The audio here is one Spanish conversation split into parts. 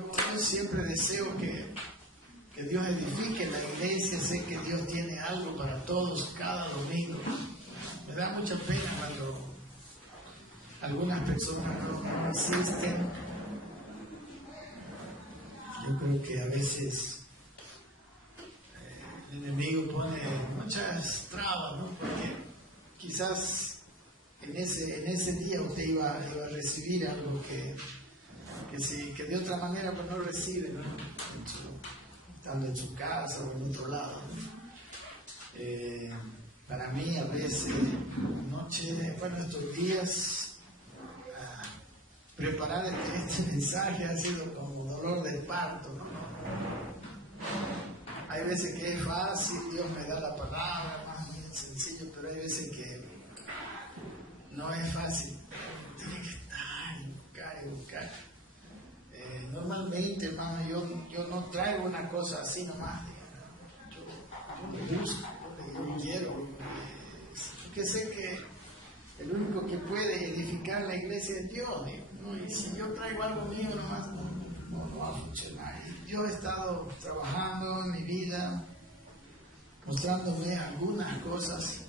Yo siempre deseo que Dios edifique la iglesia. Sé que Dios tiene algo para todos cada domingo. Me da mucha pena cuando algunas personas no asisten. Yo creo que a veces el enemigo pone muchas trabas, ¿no? Porque quizás en ese día usted iba a recibir algo que de otra manera pues no recibe, ¿no? Estando en su casa o en otro lado, ¿no? Para mí a veces estos días preparar este mensaje ha sido como dolor de parto, ¿no? Hay veces que es fácil, Dios me da la palabra, más bien sencillo, pero hay veces que no es fácil. Tiene que estar y buscar. Normalmente, hermano, yo no traigo una cosa así nomás. Yo me busco, yo quiero. Porque sé que el único que puede edificar la iglesia es Dios, ¿no? Y si yo traigo algo mío nomás, no va a funcionar. Yo he estado trabajando en mi vida, mostrándome algunas cosas,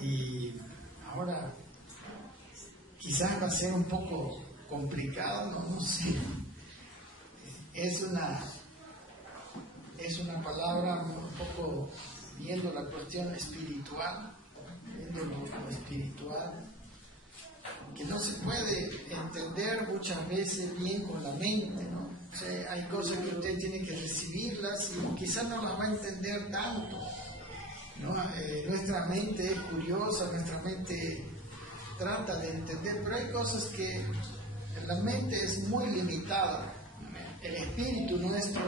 y ahora quizás va a ser un poco complicado, no sé. Es una palabra un poco viendo la cuestión espiritual, que no se puede entender muchas veces bien con la mente, ¿no? O sea, hay cosas que usted tiene que recibirlas y quizás no las va a entender tanto, ¿no? Nuestra mente es curiosa, nuestra mente trata de entender, pero hay cosas que la mente es muy limitada. El espíritu nuestro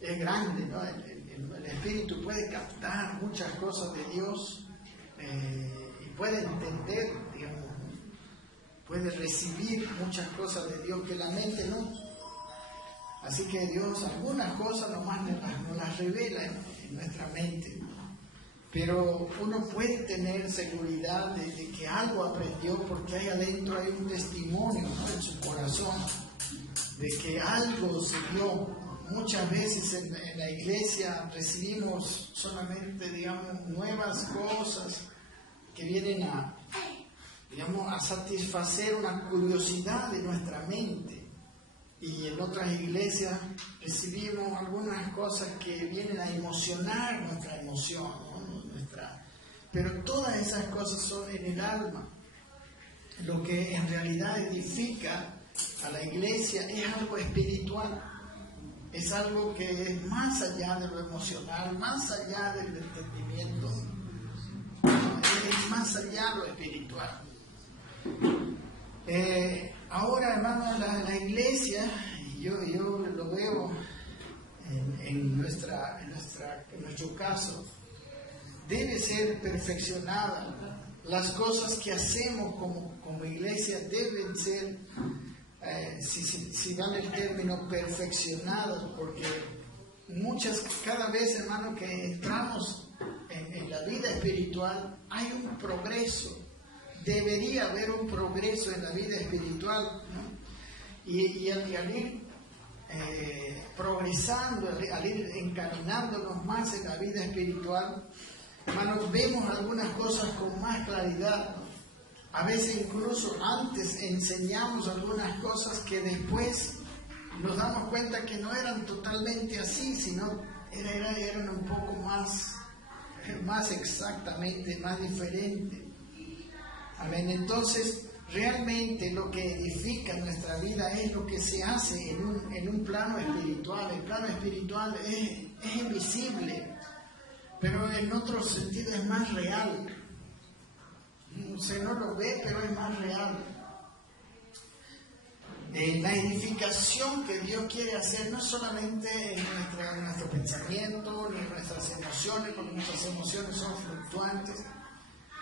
es grande, ¿no? El espíritu puede captar muchas cosas de Dios y puede entender, digamos, puede recibir muchas cosas de Dios que la mente no. Así que Dios algunas cosas nomás nos las revela en nuestra mente. Pero uno puede tener seguridad de que algo aprendió porque ahí adentro hay un testimonio, ¿no? En su corazón de que algo se dio. Muchas veces en la iglesia recibimos solamente, digamos, nuevas cosas que vienen a satisfacer una curiosidad de nuestra mente. Y en otras iglesias recibimos algunas cosas que vienen a emocionar nuestra emoción, ¿no? Pero todas esas cosas son en el alma. Lo que en realidad edifica a la iglesia es algo espiritual. Es algo que es más allá de lo emocional, más allá del entendimiento, es más allá de lo espiritual. Ahora, hermano, la iglesia, yo lo veo en nuestro caso, debe ser perfeccionada. Las cosas que hacemos como iglesia deben ser, si dan el término, perfeccionadas, porque cada vez, hermano, que entramos en la vida espiritual, hay un progreso. Debería haber un progreso en la vida espiritual, ¿no? Y al ir progresando, al ir encaminándonos más en la vida espiritual, hermanos, vemos algunas cosas con más claridad, ¿no? A veces incluso antes enseñamos algunas cosas que después nos damos cuenta que no eran totalmente así, sino eran un poco más exactamente, más diferentes. Amén. Entonces, realmente lo que edifica nuestra vida es lo que se hace en un plano espiritual. El plano espiritual es invisible, pero en otro sentido es más real. Usted no lo ve, pero es más real. La edificación que Dios quiere hacer no solamente en nuestro pensamiento ni en nuestras emociones, porque nuestras emociones son fluctuantes,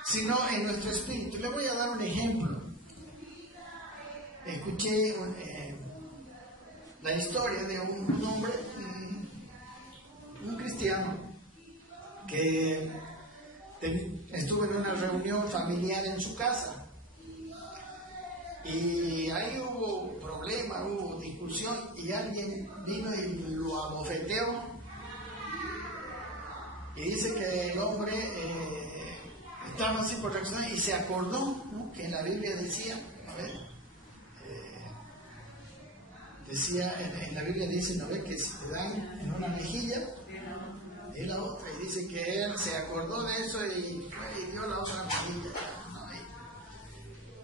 sino en nuestro espíritu. Le voy a dar un ejemplo. Escuché la historia de un hombre, un cristiano, que estuvo en una reunión familiar en su casa Y ahí hubo problema, hubo discusión y alguien vino y lo abofeteó. Y dice que el hombre estaba así por reaccionar y se acordó, ¿no?, que en la Biblia decía, en la Biblia dice, ¿no ve?, que si te dan en una mejilla, y la otra. Y dice que él se acordó de eso y dio la otra mejilla, ¿no?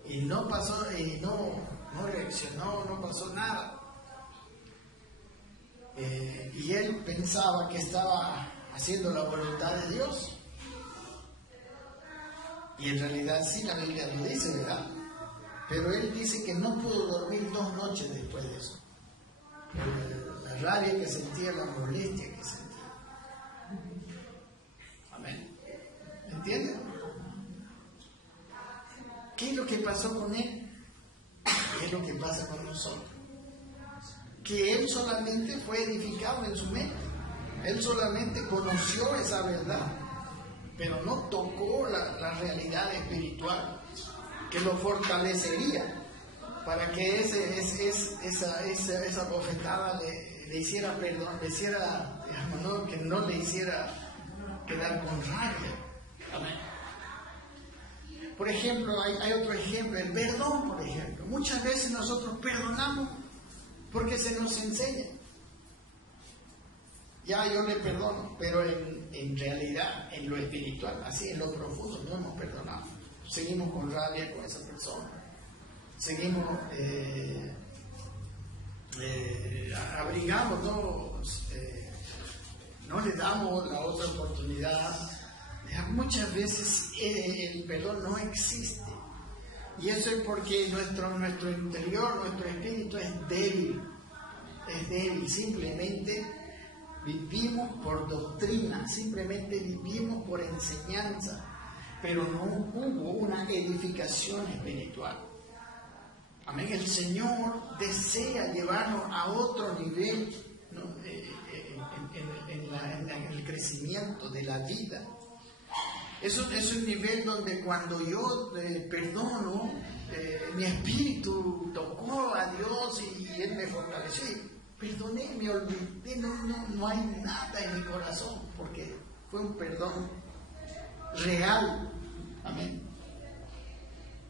Y no pasó, y no reaccionó, no pasó nada. Y él pensaba que estaba haciendo la voluntad de Dios. Y en realidad sí, la Biblia lo dice, ¿verdad? Pero él dice que no pudo dormir 2 noches después de eso. La rabia que sentía, la molestia que sentía. Amén. ¿Entienden? ¿Qué es lo que pasó con él? ¿Qué es lo que pasa con nosotros? Que él solamente fue edificado en su mente. Él solamente conoció esa verdad, pero no tocó la realidad espiritual que lo fortalecería para que esa bofetada le hiciera perdón, le hiciera, ¿no?, que no le hiciera quedar con rabia. Amén. Por ejemplo, hay otro ejemplo, el perdón, por ejemplo. Muchas veces nosotros perdonamos porque se nos enseña. Ya yo le perdono, pero en realidad, en lo espiritual, así en lo profundo, no hemos perdonado. Seguimos con rabia con esa persona. Seguimos abrigamos, no le damos la otra oportunidad. Muchas veces el perdón no existe. Y eso es porque nuestro interior, nuestro espíritu es débil. Es débil. Simplemente vivimos por doctrina, simplemente vivimos por enseñanza, pero no hubo una edificación espiritual. Amén. El Señor desea llevarnos a otro nivel, ¿no?, en el crecimiento de la vida. Eso es un nivel donde cuando yo perdono, mi espíritu tocó a Dios y Él me fortaleció. Y perdoné, me olvidé, no hay nada en mi corazón, porque fue un perdón real. Amén.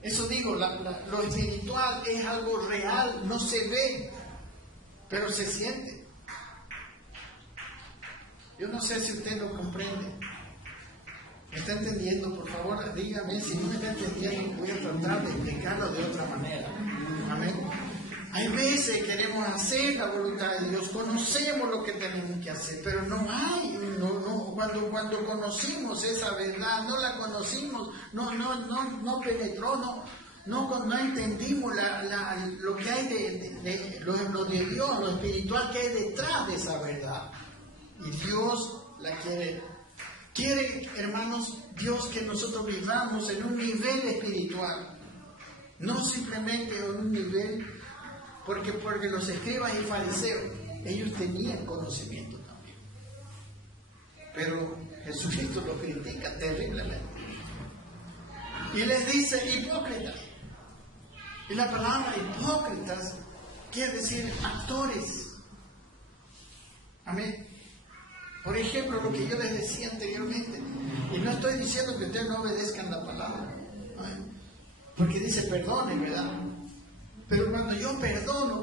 Eso digo, lo espiritual es algo real, no se ve, pero se siente. Yo no sé si usted lo comprende. ¿Me está entendiendo? Por favor, dígame. Si no me está entendiendo, voy a tratar de explicarlo de otra manera. Amén. Hay veces queremos hacer la voluntad de Dios, conocemos lo que tenemos que hacer, pero no hay, cuando conocimos esa verdad, no la conocimos, no penetró, no entendimos lo que hay lo de Dios, lo espiritual que hay detrás de esa verdad. Y Dios la quiere, hermanos, Dios, que nosotros vivamos en un nivel espiritual, no simplemente en un nivel. Porque los escribas y fariseos, ellos tenían conocimiento también. Pero Jesucristo los critica terriblemente. Y les dice hipócritas. Y la palabra hipócritas quiere decir actores. Amén. Por ejemplo, lo que yo les decía anteriormente. Y no estoy diciendo que ustedes no obedezcan la palabra. Amén. Porque dice perdonen, ¿verdad? Pero cuando yo perdono,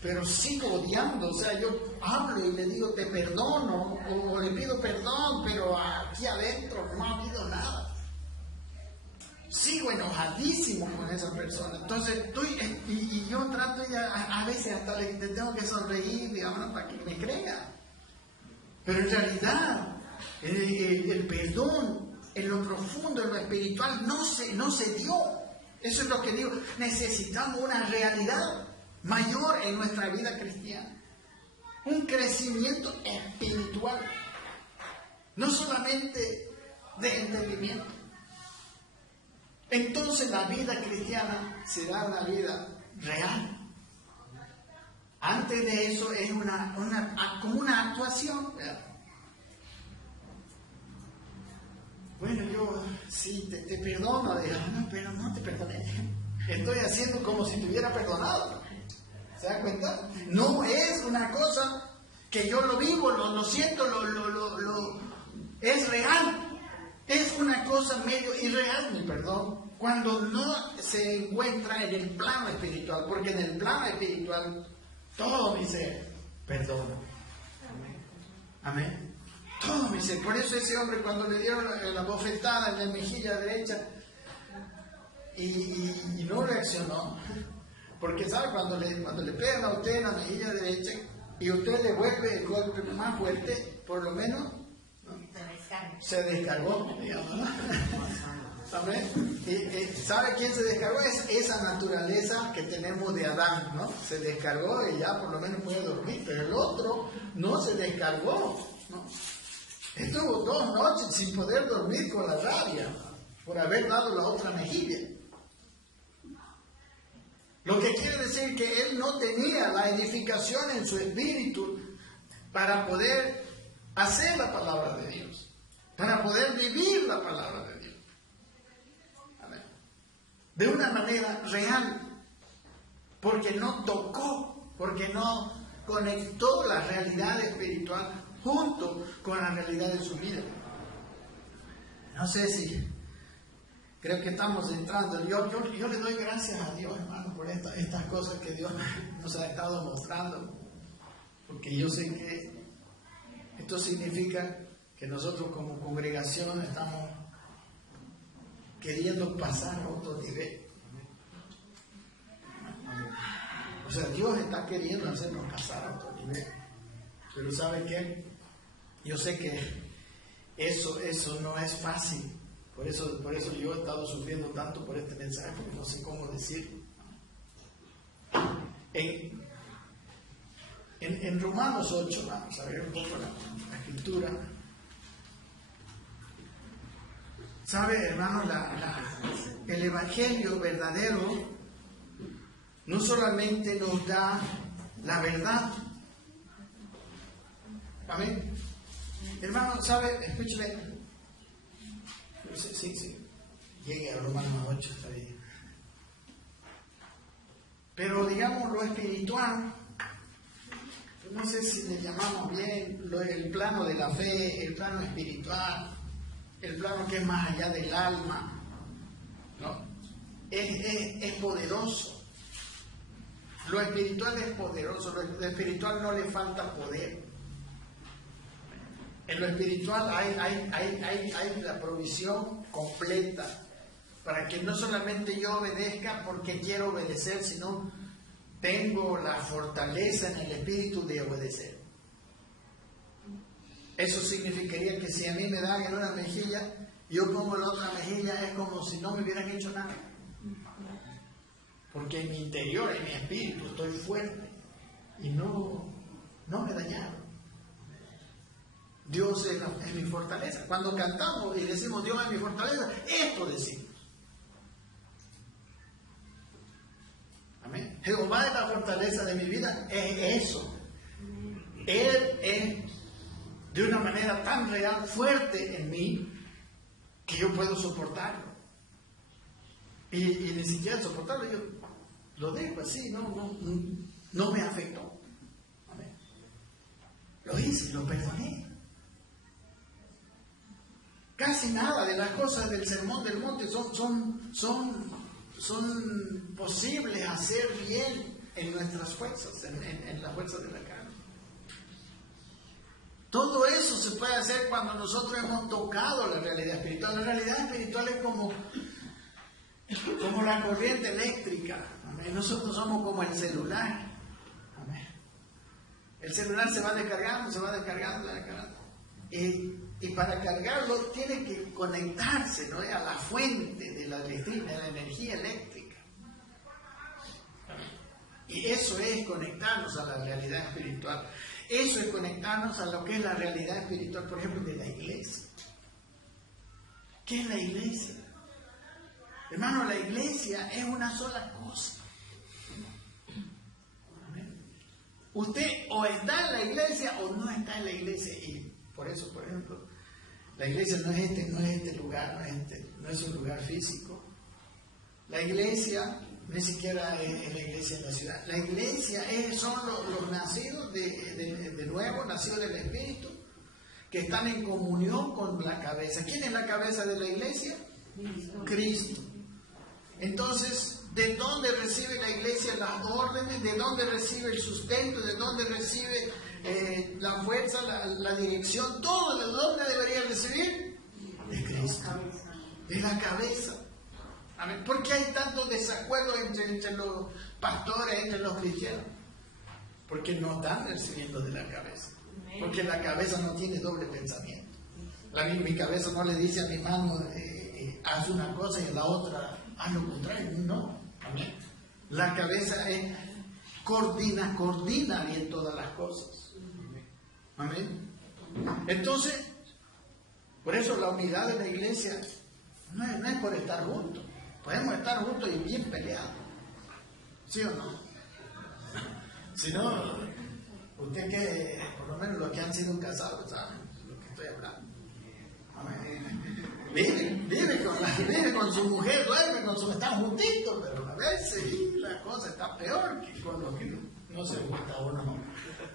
pero sigo odiando, o sea, yo hablo y le digo te perdono, o le pido perdón, pero aquí adentro no ha habido nada. Sigo enojadísimo con esa persona. Entonces, y yo trato ya, a veces hasta le tengo que sonreír, digamos, para que me crea. Pero en realidad, el perdón, en lo profundo, en lo espiritual, no se dio. Eso es lo que digo, necesitamos una realidad mayor en nuestra vida cristiana. Un crecimiento espiritual, no solamente de entendimiento. Entonces la vida cristiana será una vida real. Antes de eso es como una actuación, ¿verdad? Bueno, yo sí te perdono, no, pero no te perdoné. estoy haciendo como si te hubiera perdonado. ¿Se da cuenta? No es una cosa que yo lo vivo, lo siento, es real. Es una cosa medio irreal, mi perdón, cuando no se encuentra en el plano espiritual, porque en el plano espiritual todo mi ser perdona. Amén. Todo mi ser. Por eso ese hombre, cuando le dieron la bofetada en la mejilla derecha y no reaccionó, porque sabe, cuando le pegan a usted en la mejilla derecha y usted le vuelve el golpe más fuerte, por lo menos se descargó, digamos, ¿no? ¿Amén? Y ¿sabe quién se descargó? Es esa naturaleza que tenemos de Adán, ¿no? Se descargó y ya por lo menos puede dormir, pero el otro no se descargó, ¿no? Estuvo 2 noches sin poder dormir con la rabia por haber dado la otra mejilla. Lo que quiere decir que él no tenía la edificación en su espíritu para poder hacer la palabra de Dios, para poder vivir la palabra de Dios. Amén. De una manera real, porque no tocó, porque no conectó la realidad espiritual junto con la realidad de su vida. No sé si, creo que estamos entrando. Yo le doy gracias a Dios, hermano, por estas cosas que Dios nos ha estado mostrando, porque yo sé que esto significa que nosotros como congregación estamos queriendo pasar a otro nivel. O sea, Dios está queriendo hacernos pasar a otro nivel. Pero ¿sabe qué? Yo sé que eso no es fácil. Por eso yo he estado sufriendo tanto por este mensaje, porque no sé cómo decirlo. En Romanos 8, vamos a ver un poco la escritura. ¿Sabe, hermano? El evangelio verdadero no solamente nos da la verdad. Amén. Hermano, ¿sabe? Escúcheme. Sí. Llegue a Romanos 8, está bien. Pero digamos lo espiritual, no sé si le llamamos bien el plano de la fe, el plano espiritual, el plano que es más allá del alma, ¿no? Es poderoso. Lo espiritual es poderoso, lo espiritual no le falta poder. En lo espiritual hay la provisión completa para que no solamente yo obedezca porque quiero obedecer, sino tengo la fortaleza en el espíritu de obedecer. Eso significaría que si a mí me dan en una mejilla, yo pongo la otra mejilla, es como si no me hubieran hecho nada. Porque en mi interior, en mi espíritu, estoy fuerte y no me dañaron. Dios es mi fortaleza. Cuando cantamos y decimos Dios es mi fortaleza, esto decimos. Amén. Jehová es la fortaleza de mi vida, es eso. Él es de una manera tan real, fuerte en mí, que yo puedo soportarlo. Y ni siquiera soportarlo, yo lo dejo así, no me afectó. Amén. Lo hice, lo perdoné. Casi nada de las cosas del Sermón del Monte son posibles hacer bien en nuestras fuerzas, en las fuerzas de la carne. Todo eso se puede hacer cuando nosotros hemos tocado la realidad espiritual. La realidad espiritual es como la corriente eléctrica. Amén. Nosotros somos como el celular. Amén. El celular se va descargando. Y para cargarlo tiene que conectarse, ¿no?, a la fuente de la energía eléctrica. Y eso es conectarnos a la realidad espiritual. Eso es conectarnos a lo que es la realidad espiritual, por ejemplo, de la iglesia. ¿Qué es la iglesia? Hermano, la iglesia es una sola cosa. Usted o está en la iglesia o no está en la iglesia. Y por eso, por ejemplo, la iglesia no es este lugar, no es un lugar físico. La iglesia ni siquiera en la iglesia en la ciudad. La iglesia son los nacidos de nuevo, nacidos del Espíritu, que están en comunión con la cabeza. ¿Quién es la cabeza de la iglesia? Cristo. Entonces, ¿de dónde recibe la iglesia las órdenes? ¿De dónde recibe el sustento? ¿De dónde recibe la fuerza, la dirección? ¿Todo de dónde debería recibir? De Cristo. De la cabeza. Amén. ¿Por qué hay tanto desacuerdo entre los pastores, entre los cristianos? Porque no están recibiendo de la cabeza. Porque la cabeza no tiene doble pensamiento. Mi cabeza no le dice a mi mano, haz una cosa y a la otra, haz lo contrario. No. Amén. La cabeza coordina bien todas las cosas. Amén. Entonces, por eso la unidad de la iglesia no es por estar juntos. Podemos estar juntos y bien peleados. ¿Sí o no? Si no, usted que, por lo menos los que han sido casados, saben lo que estoy hablando. Vive con su mujer, duerme con su, están juntitos, pero a veces la cosa está peor que con los que no se gusta uno.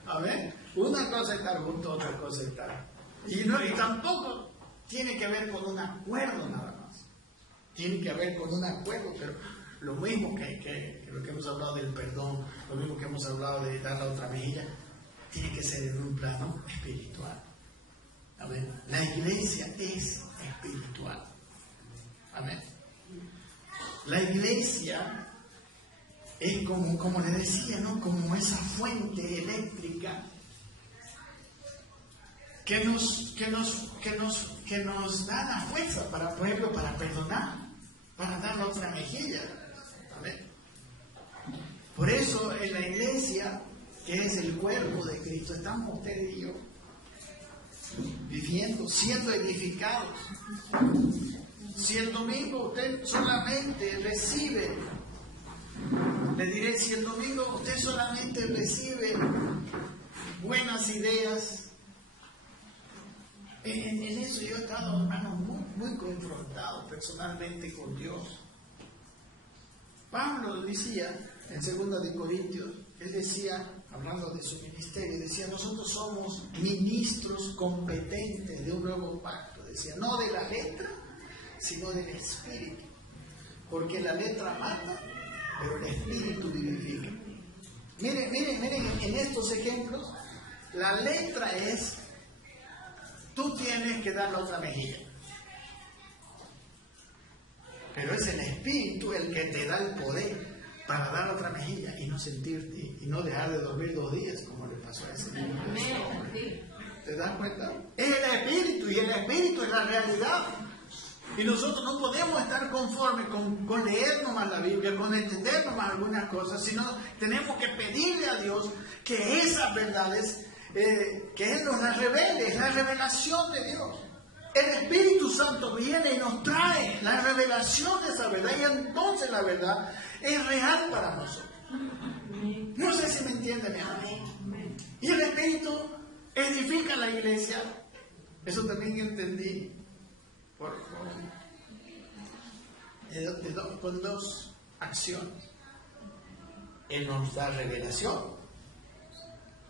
A ver, una cosa es estar juntos, otra cosa es estar. Y tampoco tiene que ver con un acuerdo nada más. Tiene que ver con un acuerdo, pero lo mismo que lo que hemos hablado del perdón, lo mismo que hemos hablado de dar la otra mejilla, tiene que ser en un plano espiritual. Amén. La iglesia es espiritual. Amén. La iglesia es como le decía, ¿no? Como esa fuente eléctrica que nos da la fuerza para, por ejemplo, para perdonar, para dar la otra mejilla. Amén. Por eso en la iglesia, que es el cuerpo de Cristo, estamos usted y yo viviendo, siendo edificados. Si el domingo usted solamente recibe, le diré, si el domingo usted solamente recibe buenas ideas, en eso yo he estado, hermano, muy confrontado personalmente con Dios. Pablo decía en 2 de Corintios, él decía, hablando de su ministerio, decía, nosotros somos ministros competentes de un nuevo pacto. Decía, no de la letra, sino del espíritu. Porque la letra mata, pero el espíritu vivifica. Miren en estos ejemplos, la letra es, tú tienes que dar la otra mejilla. Pero es el espíritu el que te da el poder para dar otra mejilla y no sentirte y no dejar de dormir 2 días como le pasó a ese niño. ¿Te das cuenta? Es el espíritu y el espíritu es la realidad. Y nosotros no podemos estar conformes con leer nomás la Biblia, con entender nomás algunas cosas, sino tenemos que pedirle a Dios que esas verdades, que Él nos las revele, es la revelación de Dios. El Espíritu Santo viene y nos trae la revelación de esa verdad y entonces la verdad es real para nosotros. No sé si me entienden, mi hermano. Y el Espíritu edifica la iglesia. Eso también entendí con 2 acciones. Él nos da revelación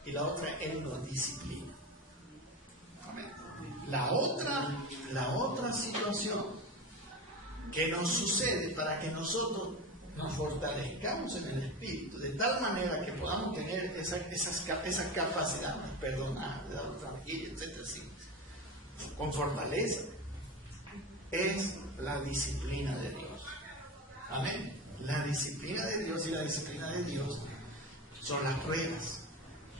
y la otra, Él nos disciplina. Amén. La otra situación que nos sucede para que nosotros nos fortalezcamos en el Espíritu, de tal manera que podamos tener esa capacidad de perdonar, de dar otra mejilla, etc. Con fortaleza, es la disciplina de Dios. Amén. La disciplina de Dios y la disciplina de Dios son las pruebas.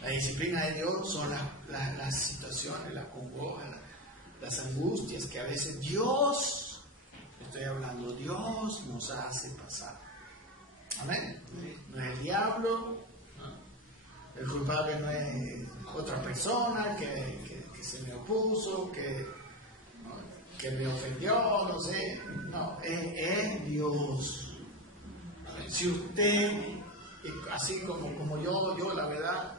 La disciplina de Dios son las situaciones, las congojas, las angustias que a veces Dios nos hace pasar. Amén. No es el diablo, ¿no? El culpable no es otra persona que se me opuso, que me ofendió, no sé. No, es Dios. Si usted, así como yo la verdad,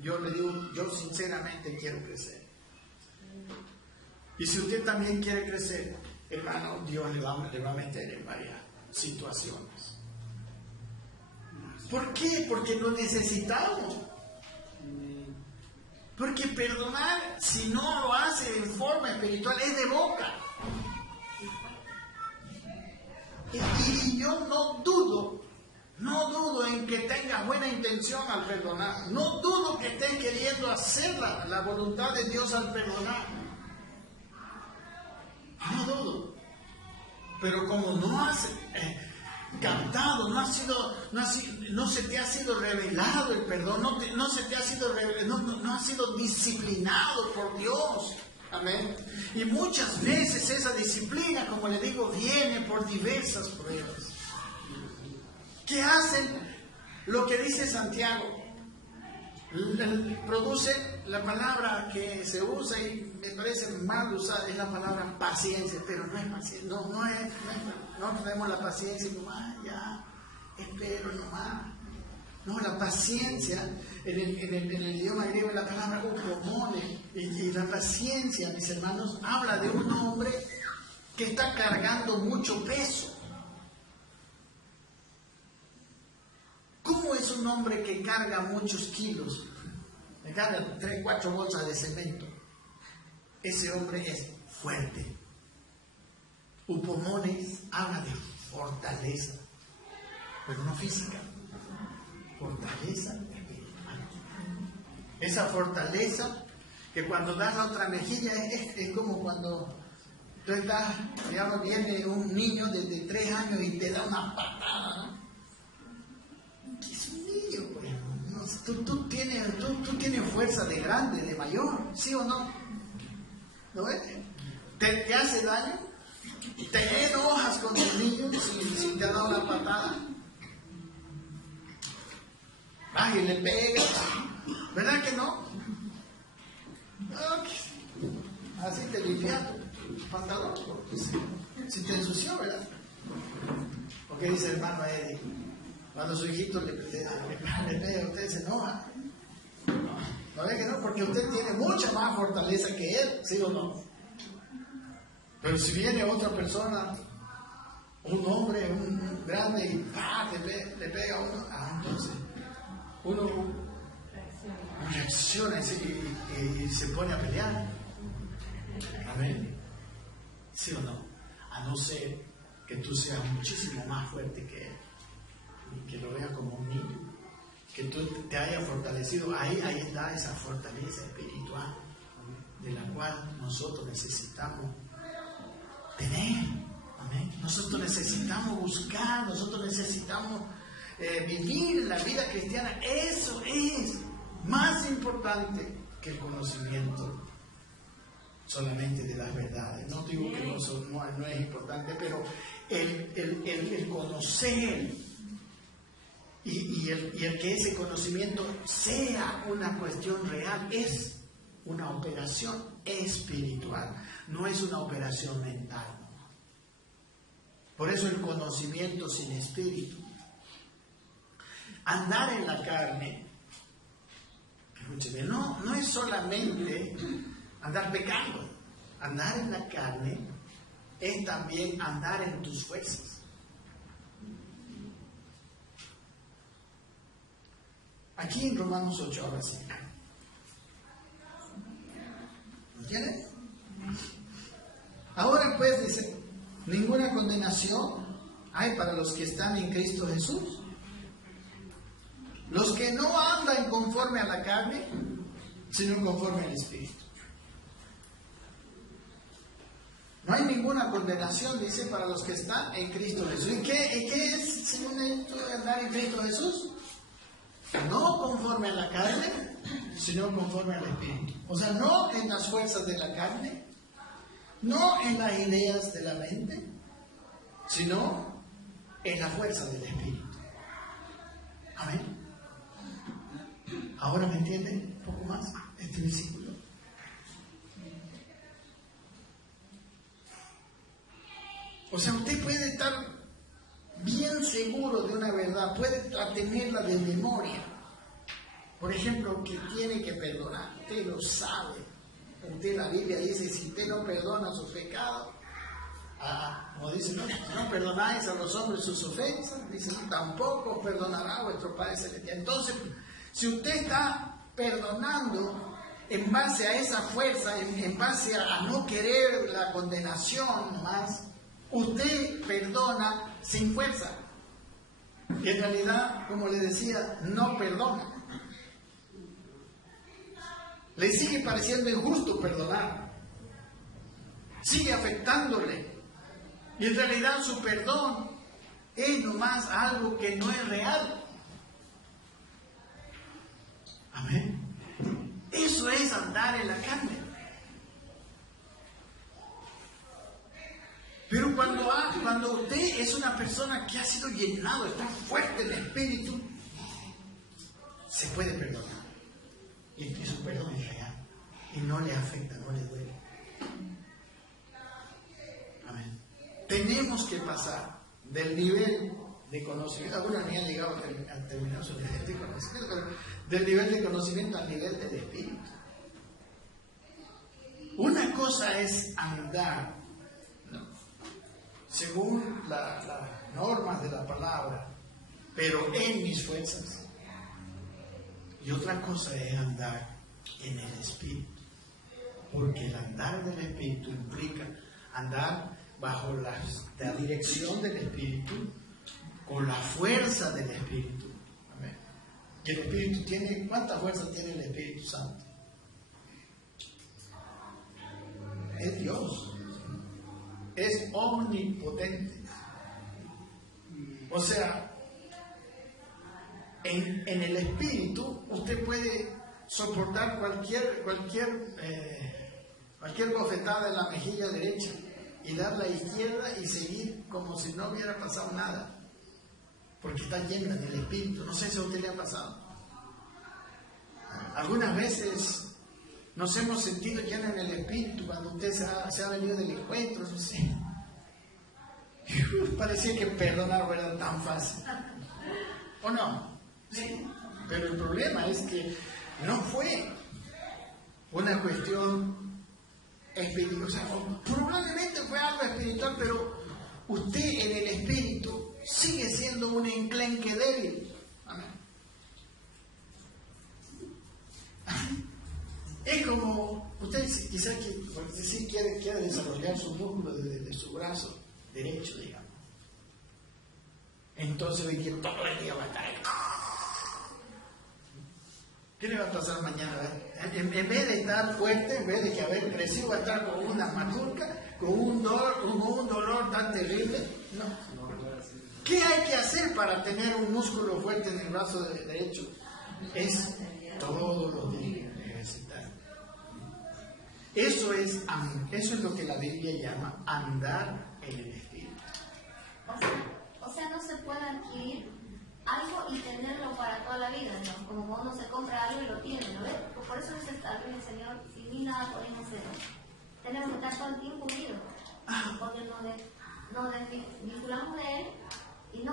yo le digo, yo sinceramente quiero crecer. Y si usted también quiere crecer, hermano, Dios le va a meter en varias situaciones. ¿Por qué? Porque lo necesitamos. Porque perdonar, si no lo hace en forma espiritual, es de boca. Y yo no dudo en que tengas buena intención al perdonar. No dudo que estés queriendo hacer la voluntad de Dios al perdonar. No dudo. Pero como no has captado, no se te ha sido revelado el perdón, no se te ha sido no has sido disciplinado por Dios. Amén. Y muchas veces esa disciplina, como le digo, viene por diversas pruebas. ¿Qué hacen? Lo que dice Santiago. Produce la palabra que se usa y me parece mal usada, es la palabra paciencia, pero no es paciencia, no tenemos la paciencia como, ya, espero nomás. No, la paciencia, en el idioma griego es la palabra upomone, y la paciencia, mis hermanos, habla de un hombre que está cargando mucho peso. ¿Cómo es un hombre que carga muchos kilos? Me carga 3, 4 bolsas de cemento. Ese hombre es fuerte. Upomone habla de fortaleza, pero no física. Fortaleza espiritual. Esa fortaleza que cuando das la otra mejilla es como cuando tú estás, digamos, viene un niño de 3 años y te da una patada, ¿no? Es un niño, pues. No, tú tienes fuerza de grande, de mayor, ¿sí o no? ¿No ves? ¿Te hace daño? ¿Te enojas con el niño si te ha dado la patada? Vas y le pegas, ¿verdad que no? Así te limpias tu pantalón, porque si te ensució, ¿verdad? ¿O qué dice el hermano Eddie? Cuando su hijito le pega, usted se enoja. ¿No ve que no? Porque usted tiene mucha más fortaleza que él, ¿sí o no? Pero si viene otra persona, un hombre, un grande, y le pega a uno, entonces uno reacciona y se pone a pelear. Amén. ¿Sí o no? A no ser que tú seas muchísimo más fuerte que él y que lo veas como un niño, que tú te hayas fortalecido. Ahí está esa fortaleza espiritual de la cual nosotros necesitamos tener. Amén. Nosotros necesitamos buscar, nosotros necesitamos vivir la vida cristiana. Eso es más importante que el conocimiento solamente de las verdades. No digo que no es importante, pero el conocer y el que ese conocimiento sea una cuestión real es una operación espiritual, no es una operación mental. Por eso el conocimiento sin espíritu. Andar en la carne, escúcheme, no es solamente andar pecando. Andar en la carne es también andar en tus fuerzas. Aquí en Romanos 8, ahora sí. ¿Entiendes? Ahora pues dice, ninguna condenación hay para los que están en Cristo Jesús. Los que no andan conforme a la carne, sino conforme al Espíritu. No hay ninguna condenación, dice, para los que están en Cristo Jesús. ¿Y qué es, según esto, andar en Cristo Jesús? No conforme a la carne, sino conforme al Espíritu. O sea, no en las fuerzas de la carne, no en las ideas de la mente, sino en la fuerza del Espíritu. Amén. ¿Ahora me entienden un poco más este versículo? O sea, usted puede estar bien seguro de una verdad, puede tenerla de memoria. Por ejemplo, que tiene que perdonar, usted lo sabe. Usted, la Biblia dice, si usted no perdona sus pecados, como dice, no perdonáis a los hombres sus ofensas, dice, tampoco perdonará vuestro Padre Celestial. Entonces, si usted está perdonando en base a esa fuerza, en base a no querer la condenación más, usted perdona sin fuerza. Y en realidad, como le decía, no perdona. Le sigue pareciendo injusto perdonar. Sigue afectándole. Y en realidad su perdón es nomás algo que no es real. Amén. Eso es andar en la carne. Pero cuando usted es una persona que ha sido llenado, está fuerte en el espíritu, se puede perdonar. Y su perdón es real. Y no le afecta, no le duele. Amén. Tenemos que pasar del nivel de conocimiento. Algunos ni han llegado a terminar su nivel de conocimiento, pero del nivel de conocimiento al nivel del espíritu. Una cosa es andar, ¿no?, según las normas de la palabra, pero en mis fuerzas. Y otra cosa es andar en el espíritu. Porque el andar del espíritu implica andar bajo la dirección del espíritu, con la fuerza del espíritu. Amén. Y el espíritu tiene, ¿cuánta fuerza tiene el Espíritu Santo? Es Dios. Es omnipotente. O sea, en el espíritu usted puede soportar cualquier bofetada en la mejilla derecha y dar la izquierda y seguir como si no hubiera pasado nada, porque está lleno del espíritu. No sé si a usted le ha pasado. Algunas veces nos hemos sentido llenos en el espíritu cuando usted se ha venido del encuentro, no sé. Parecía que perdonar era tan fácil, ¿o no? Sí. Pero el problema es que no fue una cuestión espiritual. O sea, probablemente fue algo espiritual, pero usted en el espíritu sigue siendo un enclenque débil. Amén. Es como usted quizás quiere desarrollar su músculo de su brazo derecho, digamos. Entonces ve que todo el día va a estar ahí. ¿Qué le va a pasar mañana? En vez de estar fuerte, en vez de que haber crecido, va a estar con una machuca, con un dolor tan terrible. No. ¿Qué hay que hacer para tener un músculo fuerte en el brazo derecho? Es todos los días ejercitar. Eso es lo que la Biblia llama andar en el Espíritu. O sea, no se puede adquirir algo y tenerlo para toda la vida, ¿no? Como cuando uno se compra algo y lo tiene, ¿no ves? Por eso dice el Señor, sin mí nada podemos hacer. Tenemos que estar todo el tiempo unidos, porque nos desvinculamos de Él y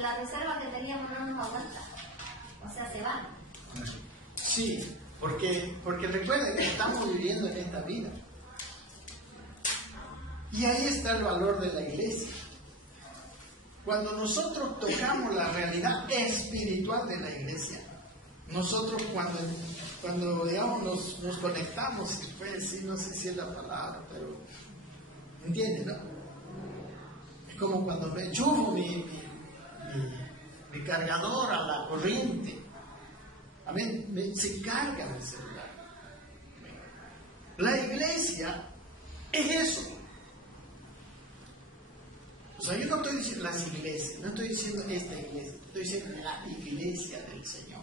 la reserva que teníamos no nos aguanta. O sea, se va. Sí, porque recuerden que estamos viviendo en esta vida. Y ahí está el valor de la iglesia. Cuando nosotros tocamos la realidad espiritual de la iglesia, nosotros cuando digamos, nos conectamos, si puede decir, no sé si es la palabra, pero ¿entienden, no? Es como cuando me enchufo mi cargador a la corriente. Amén. Se carga el celular. La iglesia es eso. O sea, yo no estoy diciendo las iglesias, no estoy diciendo esta iglesia, estoy diciendo la iglesia del Señor,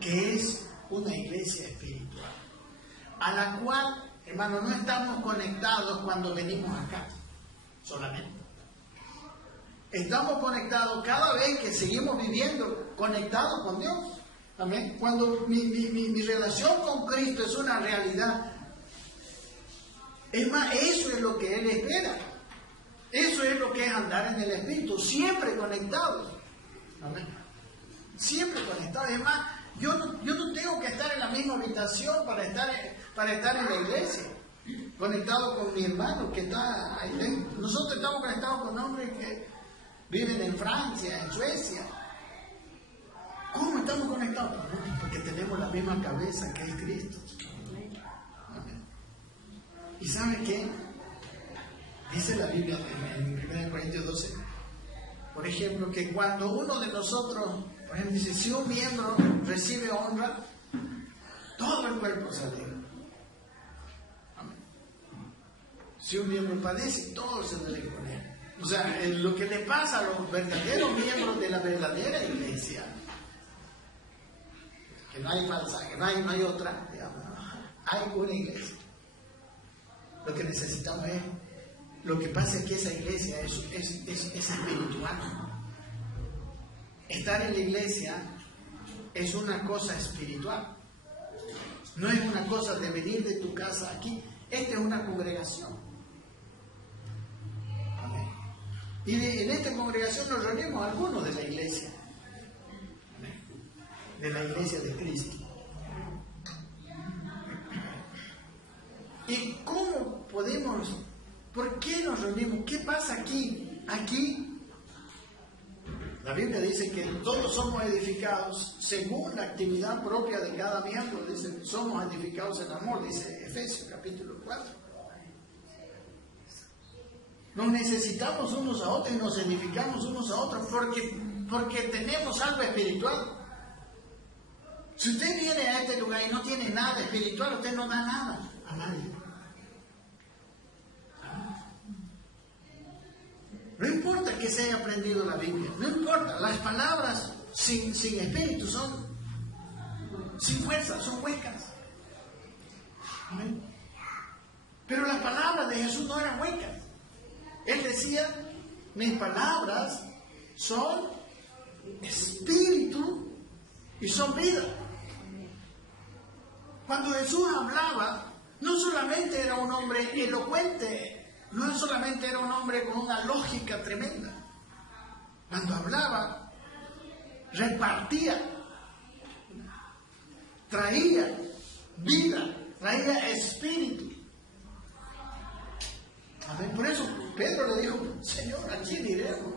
que es una iglesia espiritual, a la cual, hermano, no estamos conectados cuando venimos acá, solamente. Estamos conectados cada vez que seguimos viviendo conectados con Dios. Amén. Cuando mi relación con Cristo es una realidad, es más, eso es lo que Él espera. Eso es lo que es andar en el Espíritu, siempre conectados. Amén. Siempre conectados. Es más, yo no tengo que estar en la misma habitación para estar en la iglesia. conectado con mi hermano que está ahí dentro. Nosotros estamos conectados con hombres que viven en Francia, en Suecia. ¿Cómo estamos conectados? Porque tenemos la misma cabeza que es Cristo. Amén. ¿Y sabe qué? Dice la Biblia en 1 Corintios 12, por ejemplo, que cuando uno de nosotros, por ejemplo, dice, si un miembro recibe honra, todo el cuerpo se alegra. Amén. Si un miembro padece, todo se alegra con él. O sea, lo que le pasa a los verdaderos miembros de la verdadera iglesia, que no hay falsa, que no hay otra, digamos, hay una iglesia. Lo que necesitamos es, lo que pasa es que esa iglesia es espiritual. Estar en la iglesia es una cosa espiritual. No es una cosa de venir de tu casa aquí. Esta es una congregación. Amén. Y en esta congregación nos reunimos algunos de la iglesia. Amén. De la iglesia de Cristo. ¿Y cómo podemos? ¿Por qué nos reunimos? ¿Qué pasa aquí? Aquí, la Biblia dice que todos somos edificados según la actividad propia de cada miembro. Dice, somos edificados en amor, dice Efesios capítulo 4. Nos necesitamos unos a otros y nos edificamos unos a otros porque tenemos algo espiritual. Si usted viene a este lugar y no tiene nada espiritual, usted no da nada a nadie. No importa que se haya aprendido la Biblia, no importa, las palabras sin espíritu son sin fuerza, son huecas. ¿Amén? Pero las palabras de Jesús no eran huecas. Él decía, mis palabras son espíritu y son vida. Cuando Jesús hablaba, no solamente era un hombre elocuente, no solamente era un hombre con una lógica tremenda. Cuando hablaba, repartía, traía vida, traía espíritu. Amén. Por eso Pedro le dijo, Señor, ¿a quién iremos?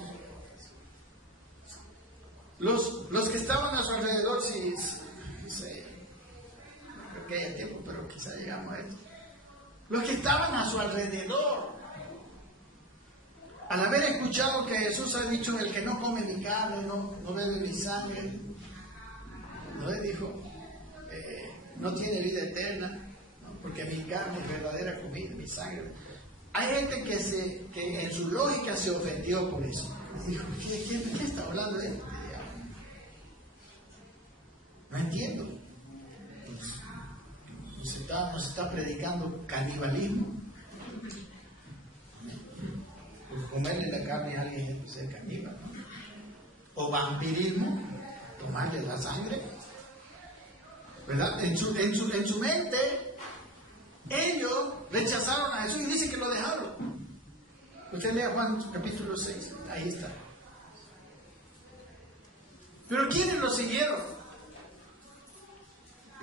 Los que estaban a su alrededor, sí, no sé, creo que haya tiempo, pero quizá llegamos a esto. Los que estaban a su alrededor, al haber escuchado que Jesús ha dicho, el que no come mi carne, no bebe mi sangre, ¿no? Dijo, no tiene vida eterna, ¿no? Porque mi carne es verdadera comida, mi sangre. Hay gente que en su lógica se ofendió por eso. Dijo, ¿qué está hablando de esto? No entiendo. Nos está predicando canibalismo. Por comerle la carne a alguien es ser caníbal, ¿no? O vampirismo, tomarle la sangre, ¿verdad? En su mente, ellos rechazaron a Jesús y dice que lo dejaron. Usted lea Juan capítulo 6, ahí está. Pero ¿quiénes lo siguieron?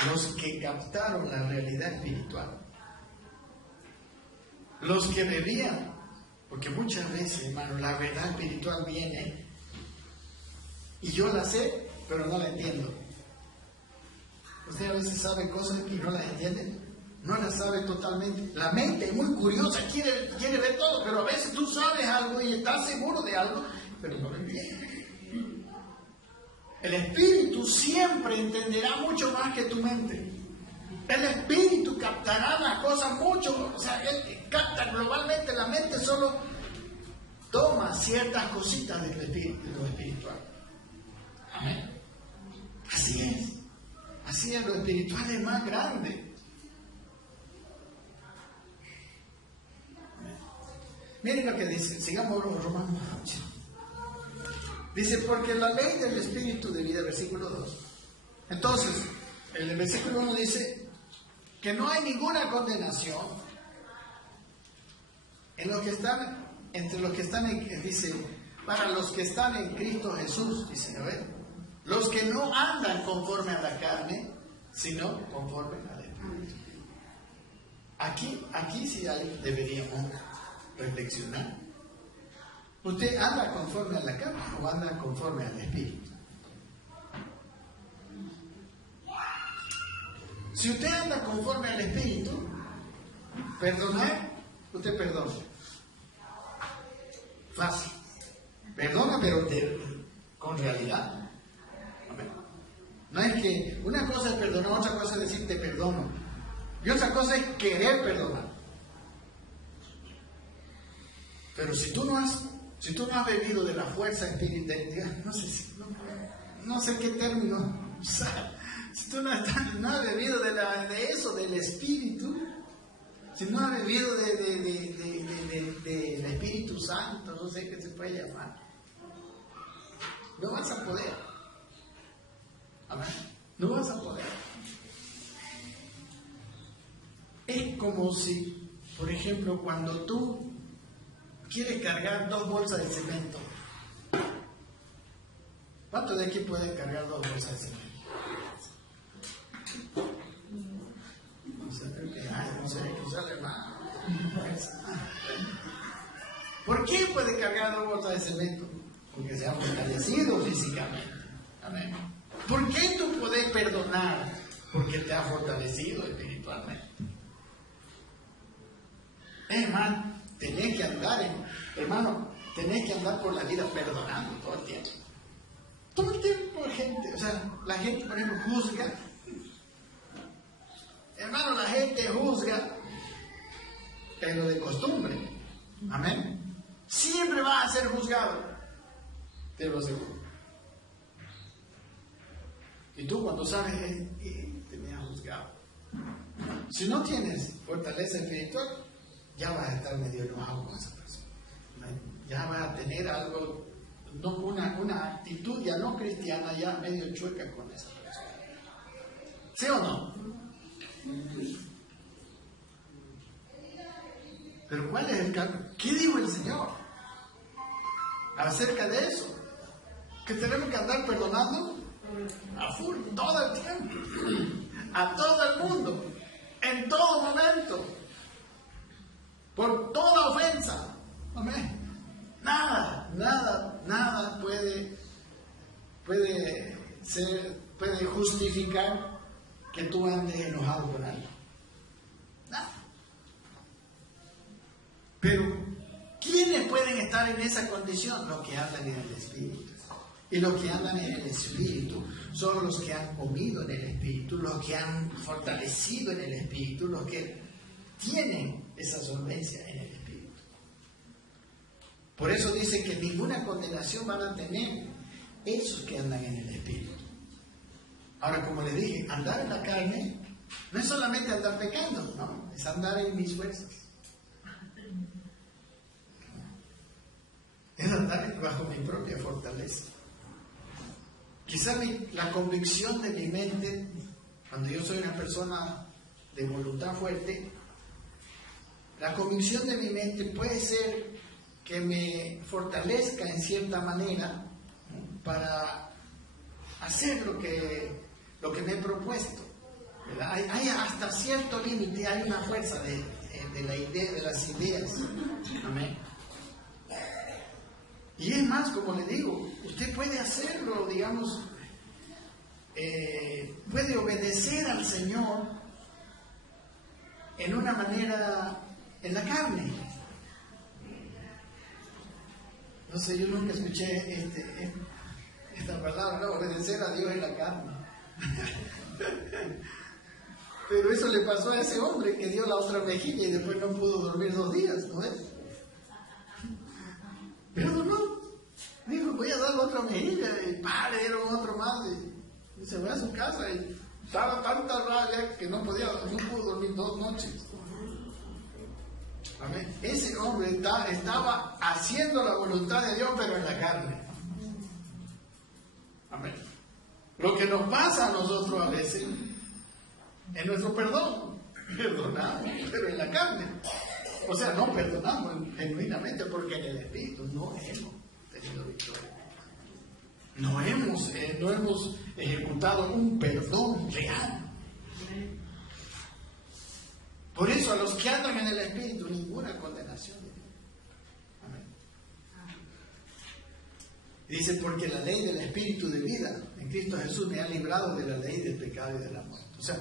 Los que captaron la realidad espiritual. Los que bebían. Porque muchas veces, hermano, la verdad espiritual viene y yo la sé, pero no la entiendo. Usted a veces sabe cosas y no las entiende. No las sabe totalmente. La mente es muy curiosa, quiere ver todo, pero a veces tú sabes algo y estás seguro de algo, pero no lo entiendes. El espíritu siempre entenderá mucho más que tu mente. El espíritu captará las cosas mucho, o sea, él capta globalmente, la mente solo toma ciertas cositas del espíritu, de lo espiritual. Amén. Así es, lo espiritual es más grande. Amén. Miren lo que dice, sigamos Romanos 8. Dice, porque la ley del espíritu de vida, versículo 2. Entonces, el versículo 1 dice que no hay ninguna condenación en los que están, entre los que están en, dice, para los que están en Cristo Jesús, dice, a ver, los que no andan conforme a la carne, sino conforme al espíritu. Aquí sí deberíamos reflexionar. ¿Usted anda conforme a la carne o anda conforme al Espíritu? Si usted anda conforme al Espíritu, perdonar, usted perdona. Fácil. Perdona, pero con realidad. Amén. No es que una cosa es perdonar, otra cosa es decir te perdono. Y otra cosa es querer perdonar. Pero si tú no has bebido de la fuerza espiritual, no sé qué término usar. Si tú no has bebido de eso, del Espíritu, si no has bebido del Espíritu Santo, no sé qué se puede llamar, no vas a poder. Amén. No vas a poder. Es como si, por ejemplo, cuando tú quieres cargar 2 bolsas de cemento. ¿Cuántos de aquí pueden cargar 2 bolsas de cemento? No sé, que sale más. ¿Por qué puede cargar 2 bolsas de cemento? Porque se ha fortalecido físicamente. Amén. ¿Por qué tú puedes perdonar? Porque te ha fortalecido espiritualmente. Es más, tenés que andar por la vida perdonando todo el tiempo. Todo el tiempo, gente. O sea, la gente, por ejemplo, juzga. Hermano, la gente juzga, pero de costumbre. Amén. Siempre va a ser juzgado. Te lo aseguro. Y tú cuando sabes que te me has juzgado. Si no tienes fortaleza espiritual, ya vas a estar medio enojado con esa persona. Ya vas a tener algo, una actitud ya no cristiana, ya medio chueca con esa persona. ¿Sí o no? Pero ¿cuál es el cambio? ¿Qué dijo el Señor acerca de eso? Que tenemos que andar perdonando a full, todo el tiempo, a todo el mundo, en todo momento, por toda ofensa. Amén. Nada puede justificar que tú andes enojado con alguien. Nada. Pero ¿quiénes pueden estar en esa condición? Los que andan en el Espíritu. Y los que andan en el Espíritu son los que han comido en el Espíritu, los que han fortalecido en el Espíritu, los que tienen esa solvencia en el Espíritu. Por eso dice que ninguna condenación van a tener esos que andan en el Espíritu. Ahora, como les dije, andar en la carne no es solamente andar pecando, no, es andar en mis fuerzas. Es andar bajo mi propia fortaleza. Quizá la convicción de mi mente, cuando yo soy una persona de voluntad fuerte, la convicción de mi mente puede ser que me fortalezca en cierta manera para hacer lo que me he propuesto. Hay hasta cierto límite, hay una fuerza de la idea, de las ideas. Amén. Y es más, como le digo, usted puede hacerlo, digamos, puede obedecer al Señor en una manera, en la carne. No sé, yo nunca escuché esta palabra, ¿no? Obedecer a Dios en la carne. Pero eso le pasó a ese hombre que dio la otra mejilla y después no pudo dormir 2 días, ¿no es? Pero no, dijo, voy a dar la otra mejilla, y le dieron otro más, y se fue a su casa, y estaba tanta rabia que no pudo dormir 2 noches. Amén. Ese hombre estaba haciendo la voluntad de Dios, pero en la carne. Amén. Lo que nos pasa a nosotros a veces es nuestro perdón. Perdonamos, pero en la carne. O sea, no perdonamos genuinamente porque en el Espíritu no hemos tenido victoria. No hemos ejecutado un perdón real. Por eso a los que andan en el Espíritu, ninguna condenación. Amén. Dice, porque la ley del Espíritu de vida en Cristo Jesús me ha librado de la ley del pecado y de la muerte. O sea,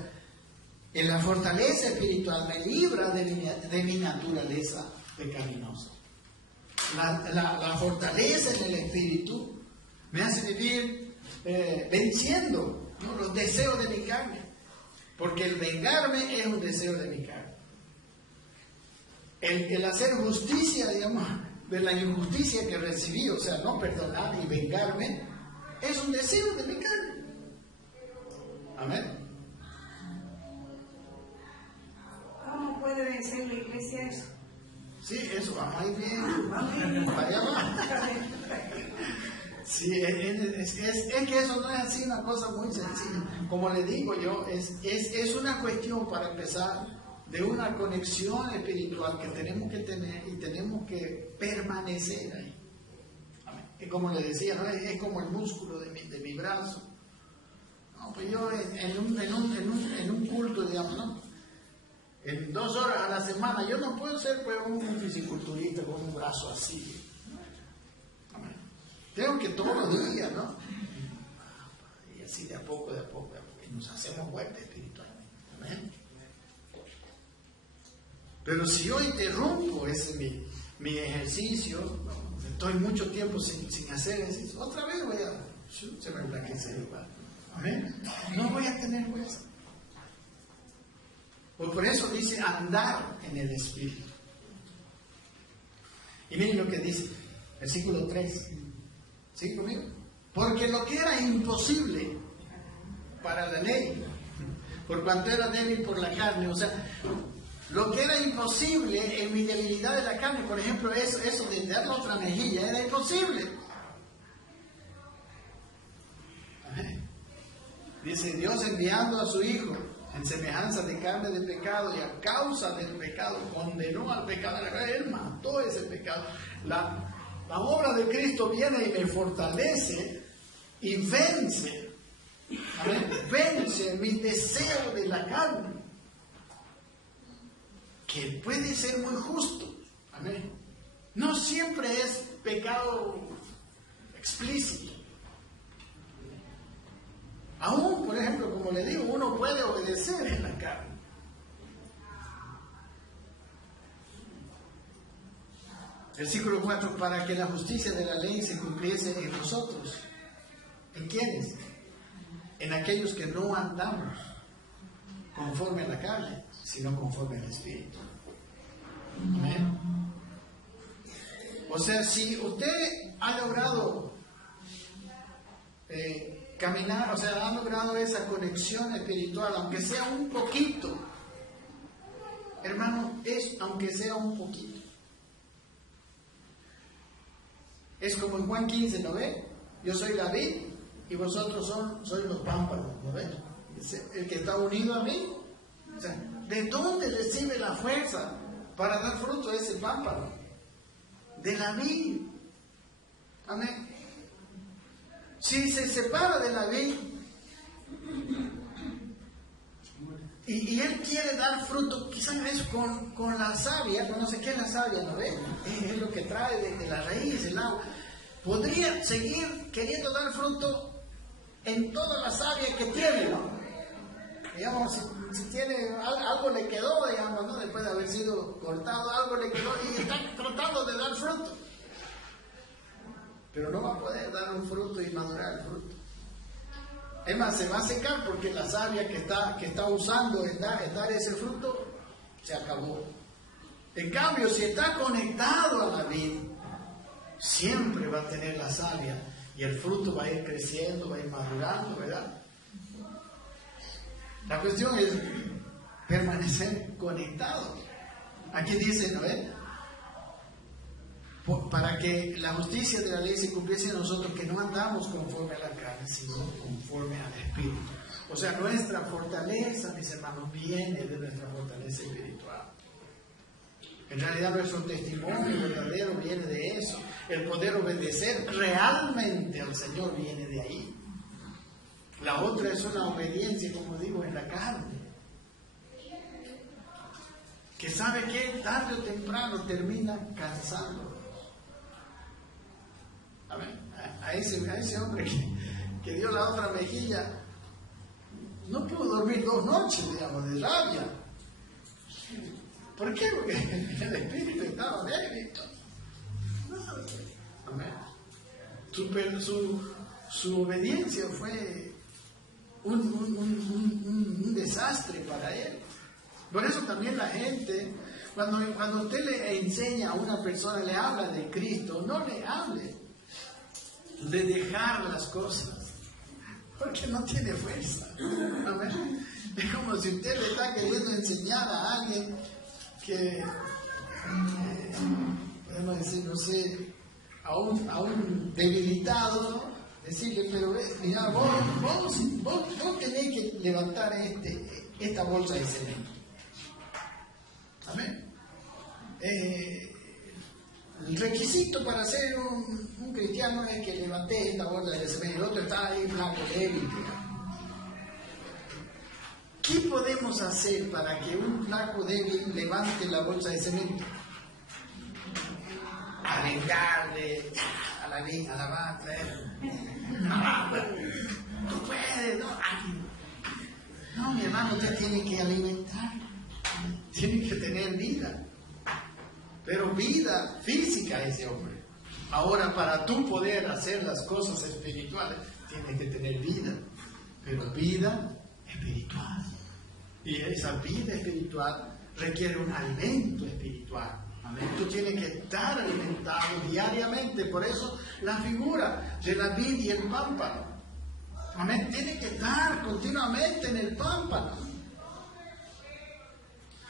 en la fortaleza espiritual me libra de mi naturaleza pecaminosa. La fortaleza en el Espíritu me hace vivir venciendo, ¿no?, los deseos de mi carne. Porque el vengarme es un deseo de mi carne. El hacer justicia, digamos, de la injusticia que recibí, o sea, no perdonar y vengarme, es un deseo de mi carne. Amén. ¿Cómo puede vencer la iglesia eso? Sí, eso va muy bien. Vaya va. Sí, es que eso no es así una cosa muy sencilla. Como le digo yo, es una cuestión para empezar de una conexión espiritual que tenemos que tener y tenemos que permanecer ahí. Amén. Y como le decía, ¿no?, es como el músculo de mi brazo. No, pues yo en un culto, digamos, ¿no?, en 2 horas a la semana, yo no puedo ser pues un fisiculturista con un brazo así. Amén. Tengo que todos los días, ¿no? Y así de a poco, y nos hacemos fuertes espiritualmente. Amén. Pero si yo interrumpo ese mi ejercicio, ¿no?, estoy mucho tiempo sin hacer ejercicio, otra vez se me enflaquece igual. Amén. No voy a tener fuerza. Pues por eso dice andar en el Espíritu. Y miren lo que dice, versículo 3. ¿Sí conmigo? Porque lo que era imposible para la ley, por cuanto era débil por la carne, o sea, lo que era imposible en mi debilidad de la carne, por ejemplo, eso de dar la otra mejilla, era imposible. Amén. Dice, Dios enviando a su Hijo en semejanza de carne de pecado, y a causa del pecado condenó al pecado. Él mató ese pecado. La obra de Cristo viene y me fortalece y vence. Amén. Vence mi deseo de la carne, que puede ser muy justo. Amén. No siempre es pecado explícito. Aún, por ejemplo, como le digo, uno puede obedecer en la carne. Versículo 4, para que la justicia de la ley se cumpliese en nosotros. ¿En quiénes? En aquellos que no andamos conforme a la carne, sino conforme al Espíritu. Amén. O sea, si usted ha logrado caminar, o sea, ha logrado esa conexión espiritual, aunque sea un poquito, hermano, aunque sea un poquito. Es como en Juan 15, ¿no ve? Yo soy la vid y vosotros sois los pámpanos, ¿no ve? El que está unido a mí. O sea, ¿de dónde recibe la fuerza para dar fruto a ese pámpano? De la vid. Amén. Si se separa de la vid y él quiere dar fruto, quizás es con la savia, no sé qué es la savia, ¿no ve? Es lo que trae de la raíz, el agua. Podría seguir queriendo dar fruto en toda la savia que tiene, ¿no? Digamos, si tiene algo le quedó, digamos, ¿no?, después de haber sido cortado, algo le quedó y está tratando de dar fruto. Pero no va a poder dar un fruto y madurar el fruto. Es más, se va a secar porque la savia que está usando en dar ese fruto se acabó. En cambio, si está conectado a la vid, siempre va a tener la savia y el fruto va a ir creciendo, va a ir madurando, ¿verdad? La cuestión es permanecer conectado. Aquí dice, ¿no ves? Para que la justicia de la ley se cumpliese en nosotros, que no andamos conforme a la carne, sino conforme al Espíritu. O sea, nuestra fortaleza, mis hermanos, viene de nuestra fortaleza espiritual. En realidad nuestro testimonio verdadero viene de eso. El poder obedecer realmente al Señor viene de ahí. La otra es una obediencia, como digo, en la carne, que sabe que tarde o temprano termina cansando. A ese hombre que dio la otra mejilla, no pudo dormir 2 noches, digamos, de rabia. ¿Por qué? Porque el espíritu estaba débil. Amén. Su obediencia fue un desastre para él. Por eso también la gente, cuando usted le enseña a una persona, le habla de Cristo, no le hable de dejar las cosas, porque no tiene fuerza. Amén. Es como si usted le está queriendo enseñar a alguien que, podemos decir, no sé, a un debilitado, ¿no? Decirle, pero mira, vos tenés que levantar esta bolsa de cemento. Amén. El requisito para ser un cristiano es que levante esta bolsa de cemento. El otro está ahí blanco, débil. ¿Qué podemos hacer para que un flaco débil levante la bolsa de cemento? Arengarle a la vaca. Tú puedes, ¿no? No, mi hermano, usted tiene que alimentar, tiene que tener vida, pero vida física ese hombre. Ahora, para tú poder hacer las cosas espirituales, tienes que tener vida, pero vida espiritual. Y esa vida espiritual requiere un alimento espiritual. Amén. Tú tienes que estar alimentado diariamente. Por eso la figura de la vid y el pámpano. Amén. Tiene que estar continuamente en el pámpano.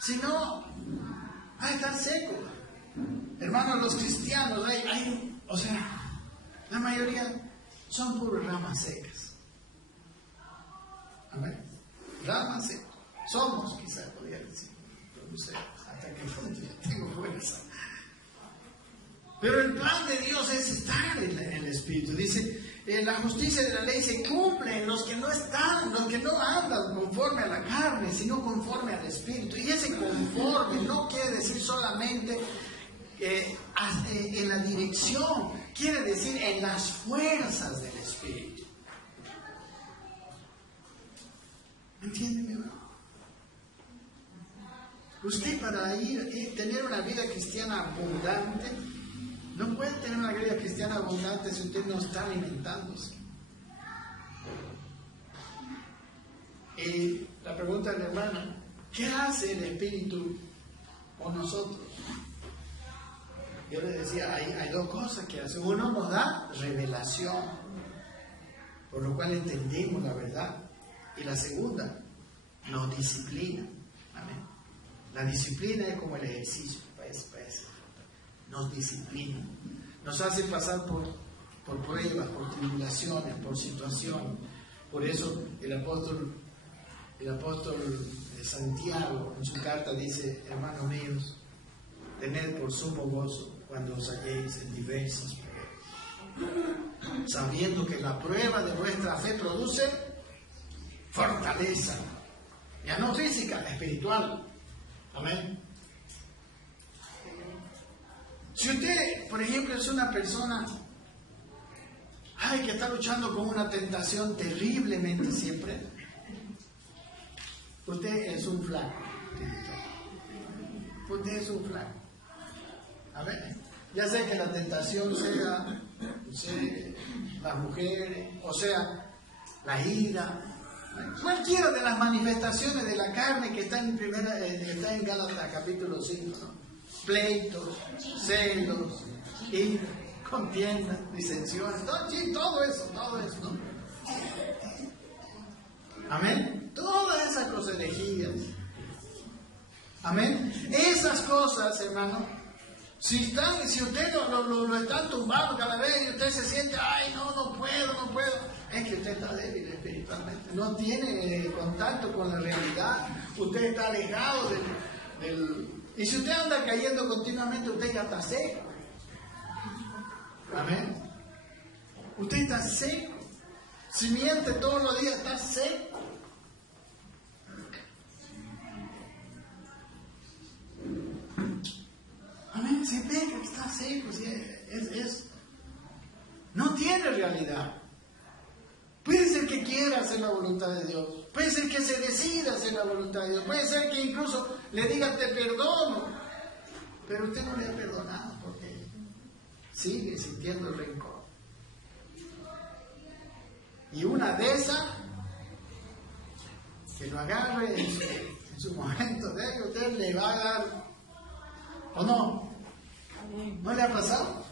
Si no, va a estar seco. Hermanos, los cristianos, o sea, la mayoría son puras ramas secas. Amén. Ramas secas. Somos, quizás podría decir, no sé hasta qué punto yo tengo fuerza. Pero el plan de Dios es estar en el Espíritu. Dice, la justicia de la ley se cumple en los que no están, los que no andan conforme a la carne, sino conforme al Espíritu. Y ese conforme no quiere decir solamente en la dirección, quiere decir en las fuerzas del Espíritu. ¿Entiende, mi hermano? Usted para tener una vida cristiana abundante, no puede tener una vida cristiana abundante si usted no está alimentándose. Y la pregunta de la hermana, ¿qué hace el Espíritu con nosotros? Yo le decía, hay 2 cosas que hace. Uno nos da revelación, por lo cual entendemos la verdad. Y la segunda, nos disciplina. Amén. La disciplina es como el ejercicio, nos disciplina, nos hace pasar por pruebas, por tribulaciones, por situaciones. Por eso el apóstol de Santiago en su carta dice, hermanos míos, tened por sumo gozo cuando os halléis en diversas pruebas, sabiendo que la prueba de vuestra fe produce fortaleza, ya no física, espiritual. Amén. Si usted, por ejemplo, es una persona que está luchando con una tentación terriblemente siempre, usted es un flaco. Usted es un flaco. A ver, ya sé que la tentación sea, las mujeres, o sea, la ira, cualquiera de las manifestaciones de la carne que está en Gálatas capítulo 5, ¿no? Pleitos, celos, ira, contiendas, disensiones, todo eso, ¿no? Amén. Todas esas cosas, herejías. Amén. Esas cosas, hermano, si usted lo están tumbando cada vez y usted se siente, no puedo, es que usted está débil espiritualmente, no tiene contacto con la realidad, usted está alejado del... Y si usted anda cayendo continuamente, usted ya está seco. Amén. Usted está seco. Si miente todos los días, está seco. tiene realidad. Puede ser que quiera hacer la voluntad de Dios. Puede ser que se decida hacer la voluntad de Dios. Puede ser que incluso le diga te perdono. Pero usted no le ha perdonado porque sigue sintiendo el rencor. Y una de esas, que lo agarre en su momento de que usted le va a dar, ¿o no? ¿No le ha pasado?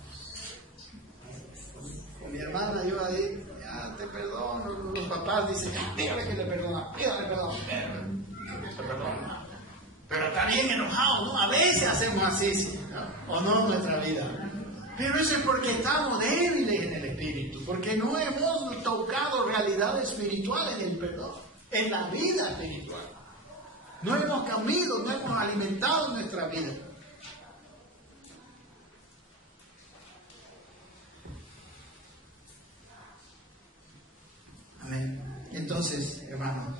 Con mi hermana yo ahí, ya te perdono, los papás dicen, dígale que le perdona, pídale perdón, que te perdona. Pero está bien enojado, ¿no? A veces hacemos así, ¿sí? ¿O no en nuestra vida? Pero eso es porque estamos débiles en el espíritu, porque no hemos tocado realidad espiritual en el perdón, en la vida espiritual. No hemos comido, no hemos alimentado nuestra vida. Amén. Entonces, hermanos,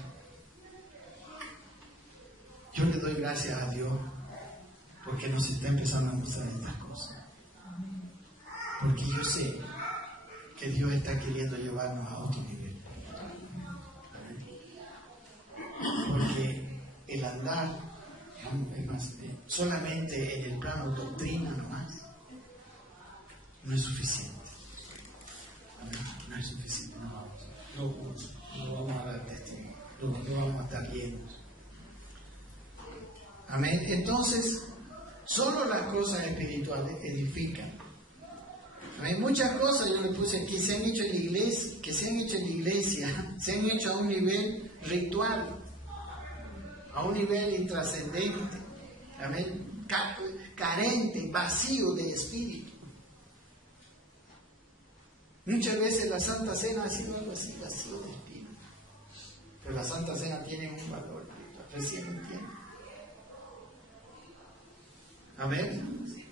yo le doy gracias a Dios porque nos está empezando a mostrar estas cosas. Porque yo sé que Dios está queriendo llevarnos a otro nivel. Porque el andar solamente en el plano doctrina nomás no es suficiente. No es suficiente. No vamos a dar testimonio. No vamos a estar llenos. Amén. Entonces, solo las cosas espirituales edifican. Hay muchas cosas, yo le puse aquí, se han hecho en la iglesia, que se han hecho en la iglesia, se han hecho a un nivel ritual, a un nivel intrascendente, amén, carente, vacío de espíritu. Muchas veces la Santa Cena ha sido algo así, vacío de espíritu. Pero la Santa Cena tiene un valor, recién entiende. Amén.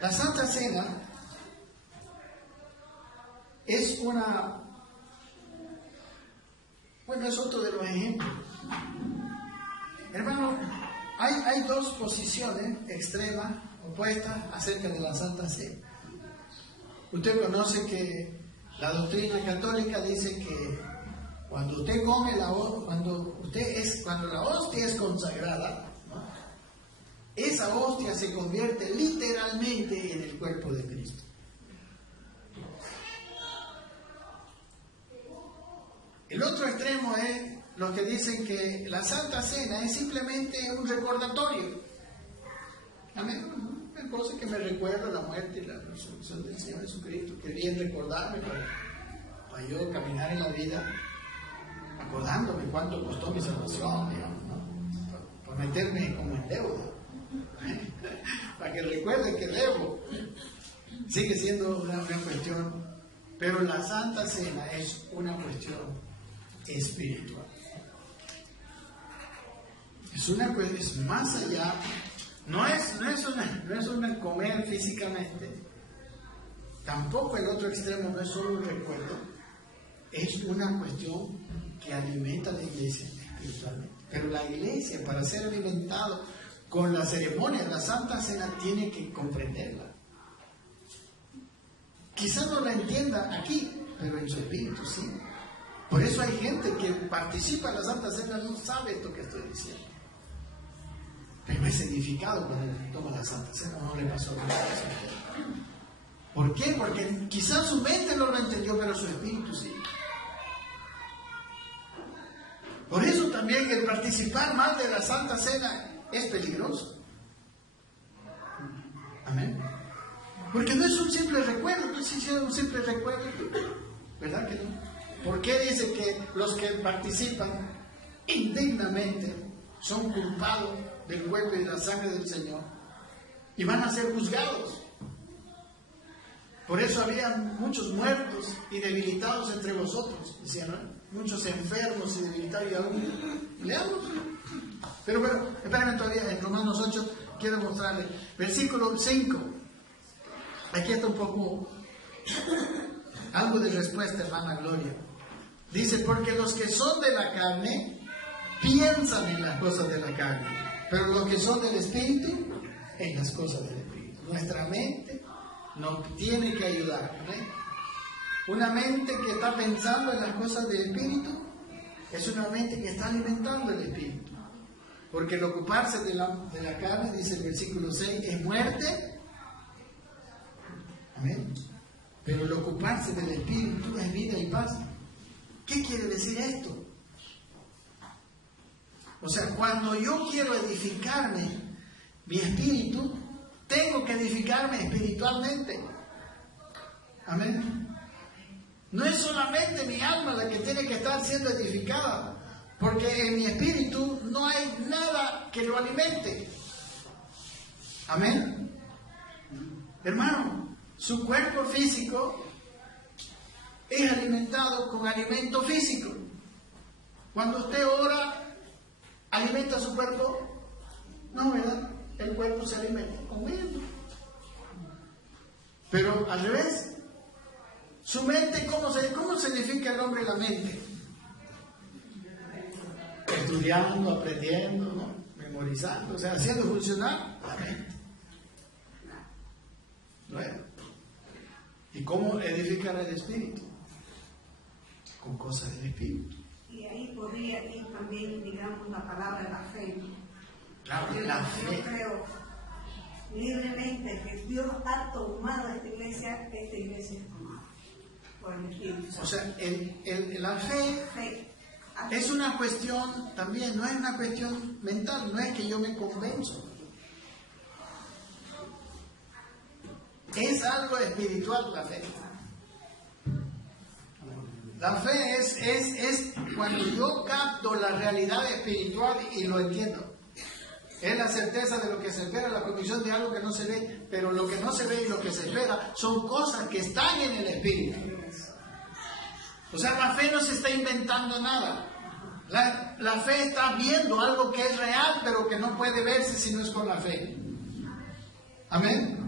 La Santa Cena es es otro de los ejemplos. Hermano, hay dos posiciones extremas, opuestas, acerca de la Santa Cena. Usted conoce que la doctrina católica dice que cuando usted come cuando la hostia es consagrada, ¿no? Esa hostia se convierte literalmente en el cuerpo de Cristo. El otro extremo es los que dicen que la Santa Cena es simplemente un recordatorio. Amén. Una cosa que me recuerda la muerte y la resurrección del Señor Jesucristo. Que bien recordarme para yo caminar en la vida, acordándome cuánto costó mi salvación, digamos, ¿no? Para meterme como en deuda. Para que recuerden que debo. Sigue siendo una cuestión, pero la Santa Cena es una cuestión espiritual. Es más allá, no es una comer físicamente, tampoco el otro extremo no es solo un recuerdo, es una cuestión que alimenta a la iglesia espiritualmente. Pero la iglesia, para ser alimentado con la ceremonia de la Santa Cena, tiene que comprenderla. Quizás no la entienda aquí, pero en su espíritu sí. Por eso hay gente que participa en la Santa Cena, no sabe esto que estoy diciendo. Pero es edificado cuando toma la Santa Cena, no le pasó nada a eso. ¿Por qué? Porque quizás su mente no lo entendió, pero su espíritu sí. Por eso también el participar más de la Santa Cena es peligroso. Amén. Porque no es un simple recuerdo, no es un simple recuerdo, ¿verdad que no? ¿Por qué dice que los que participan indignamente son culpados del cuerpo y de la sangre del Señor y van a ser juzgados? Por eso había muchos muertos y debilitados entre vosotros, decían, ¿no? Muchos enfermos y debilitados y aún leamos. Pero bueno, espérenme todavía, en Romanos 8 quiero mostrarles, versículo 5. Aquí está un poco algo de respuesta, hermana Gloria. Dice, porque los que son de la carne piensan en las cosas de la carne, pero los que son del Espíritu, en las cosas del Espíritu. Nuestra mente nos tiene que ayudar, ¿no? Una mente que está pensando en las cosas del espíritu es una mente que está alimentando el espíritu. Porque el ocuparse de la carne, dice el versículo 6, es muerte. Amén. Pero el ocuparse del espíritu es vida y paz. ¿Qué quiere decir esto? O sea, cuando yo quiero edificarme mi espíritu, tengo que edificarme espiritualmente. Amén. No es solamente mi alma la que tiene que estar siendo edificada, porque en mi espíritu no hay nada que lo alimente. Amén. Hermano, su cuerpo físico es alimentado con alimento físico. Cuando usted ora, ¿alimenta su cuerpo? No, ¿verdad? El cuerpo se alimenta comiendo. Pero al revés, su mente, ¿cómo se edifica el hombre la mente? Estudiando, aprendiendo, ¿no? Memorizando, o sea, haciendo funcionar la mente. Bueno, ¿y cómo edificar el espíritu? Con cosas del espíritu. Y ahí podría ir también, digamos, la palabra de la fe. Claro, la fe. Yo creo libremente que Dios ha tomado esta iglesia es tomada por el Espíritu Santo. O sea, la fe es una cuestión también, no es una cuestión mental, no es que yo me convenzo. Es algo espiritual la fe. La fe es cuando yo capto la realidad espiritual y lo entiendo. Es la certeza de lo que se espera, la convicción de algo que no se ve, pero lo que no se ve y lo que se espera son cosas que están en el espíritu. O sea, la fe no se está inventando nada. La fe está viendo algo que es real, pero que no puede verse si no es con la fe. Amén.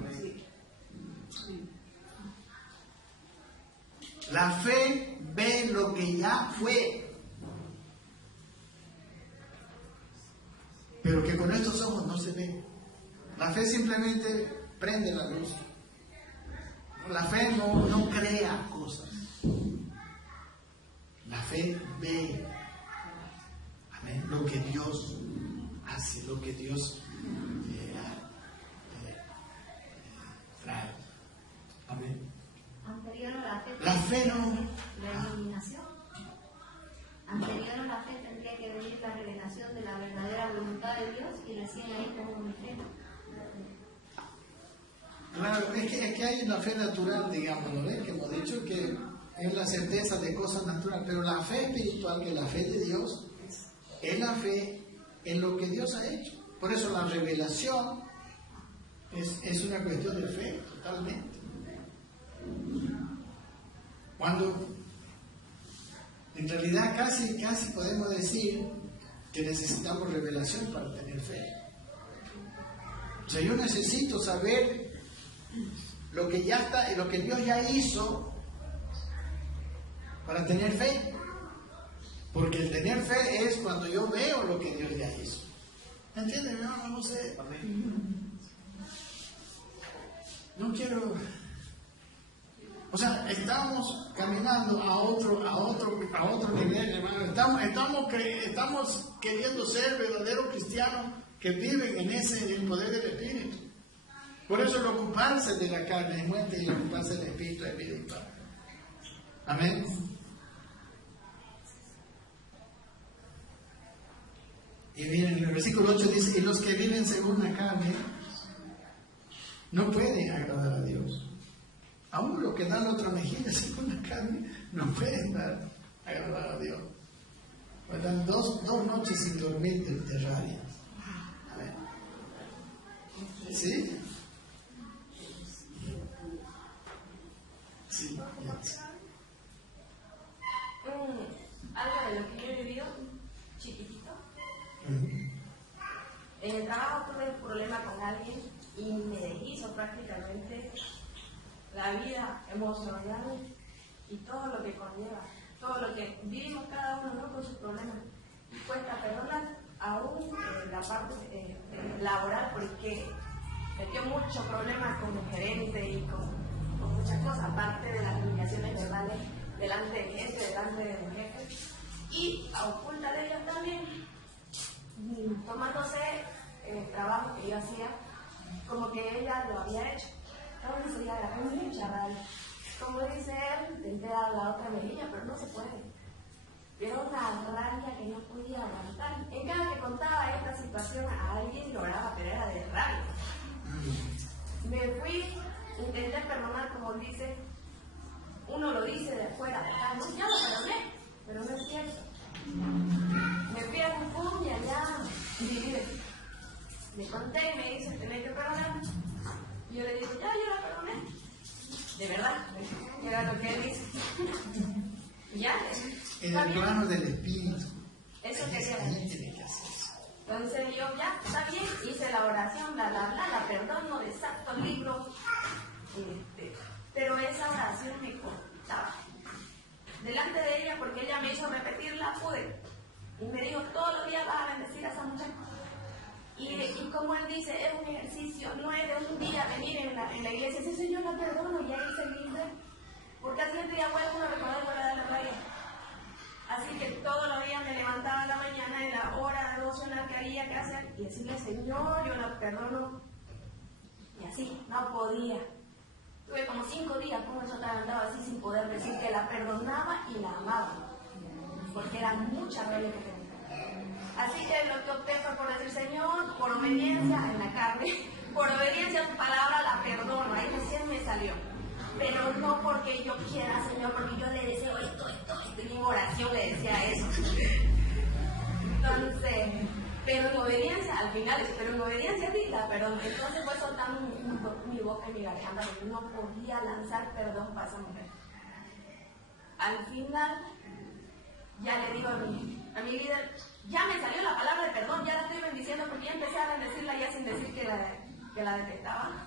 La fe ve lo que ya fue, pero que con estos ojos no se ve. La fe simplemente prende la luz. La fe no crea cosas. La fe ve, amén, lo que Dios hace, lo que Dios trae. Amén. Anterior a la fe, La fe no. la iluminación. Anterior a la fe tendría que venir la revelación de la verdadera voluntad de Dios y recién ahí como mi fe. Claro, es que hay una fe natural, digamos, ¿no? Que hemos dicho que es la certeza de cosas naturales, pero la fe espiritual, que es la fe de Dios, es la fe en lo que Dios ha hecho. Por eso la revelación es una cuestión de fe, totalmente. Cuando en realidad casi podemos decir que necesitamos revelación para tener fe. O sea, yo necesito saber lo que ya está, lo que Dios ya hizo para tener fe. Porque el tener fe es cuando yo veo lo que Dios ya hizo. ¿Me entienden? No sé. No quiero. O sea, estamos caminando a otro nivel, hermano. Estamos queriendo ser verdaderos cristianos que viven en el poder del Espíritu. Por eso el ocuparse de la carne es muerte y el ocuparse del Espíritu es vida y paz. Amén. Y miren, en el versículo 8 dice, y los que viven según la carne no pueden agradar a Dios. Aún los que dan la otra mejilla según la carne no pueden agradar a Dios. Pues dan dos noches sin dormir de rabia. Amén. ¿Sí? Sí. Algo de lo que yo he vivido chiquitito. En el trabajo tuve un problema con alguien y me deshizo prácticamente la vida emocional y todo lo que conlleva, todo lo que vivimos cada uno, ¿no? Con sus problemas. Cuesta perdonar aún la parte laboral porque metió muchos problemas con el gerente y con muchas muchas cosas, aparte de las humillaciones verbales delante de gente, delante de los jefes, y a oculta de ellos también, tomándose el trabajo que yo hacía, como que ella lo había hecho. Entonces ella agarró mucha rabia. Como dice él, tenté a la otra mejilla, pero no se puede. Era una rabia que no podía aguantar. En cada que contaba esta situación a alguien lloraba, pero era de rabia. Me fui, intenté perdonar, como dice, uno lo dice de afuera, de acá, no, ya lo perdoné, pero no es cierto. Me fui a Cancún y allá vivir. Le conté y me dice, tenés que perdonar. Y yo le digo, ya, yo la perdoné. De verdad, era lo que él dice. Ya, En el plano del espíritu. Eso Ahí quería tiene decir. que hacer eso. Entonces yo, ya, está bien, hice la oración, la perdono de santo libro. Pero esa oración me costaba. Delante de ella, porque ella me hizo repetirla, pude. Y me dijo, todos los días vas a bendecir a esa mujer. Y como él dice, es un ejercicio, no es de un día venir en la iglesia y decir, Señor, la perdono y ahí seguir. Porque al siguiente día vuelve uno a recordar y vuelve a dar la rabia. Así que todos los días me levantaba en la mañana en la hora devocional que había que hacer y decirle, Señor, yo la perdono. Y así, no podía. Tuve como 5 días como yo andaba así sin poder decir que la perdonaba y la amaba. Porque era mucha rabia que tenía. Así que lo que opté fue por decir, Señor, por obediencia en la carne, por obediencia a tu palabra la perdono. Ahí recién me salió. Pero no porque yo quiera, Señor, porque yo le deseo esto. En mi oración le decía eso. Entonces, pero en obediencia, al final, pero en obediencia a ti la perdono. Entonces fue soltando mi boca y mi garganta, porque no podía lanzar perdón para esa mujer. Al final, ya le digo a mi líder, ya me salió la palabra de perdón, ya la estoy bendiciendo, porque ya empecé a bendecirla ya sin decir que la detestaba,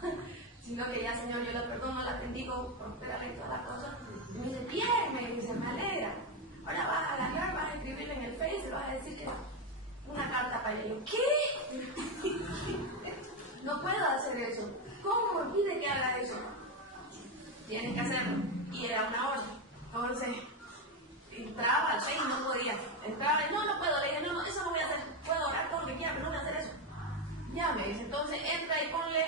sino que ya, Señor, yo la perdono, la bendigo, prosperarle y todas las cosas. Y me dice, bien, me dice, me alegra. Ahora vas a agarrar, vas a escribirle en el Face, vas a decir que una carta para ella. Y yo, ¿qué? No puedo hacer eso. ¿Cómo me pide que haga eso? Tienes que hacerlo. Y era una orden. Entonces, entraba al Face y no podía. Entraba y no puedo. Le dije, no, eso no voy a hacer. Puedo orar todo lo que quiera, pero no voy a hacer eso. Ya me dice, entonces entra y ponle,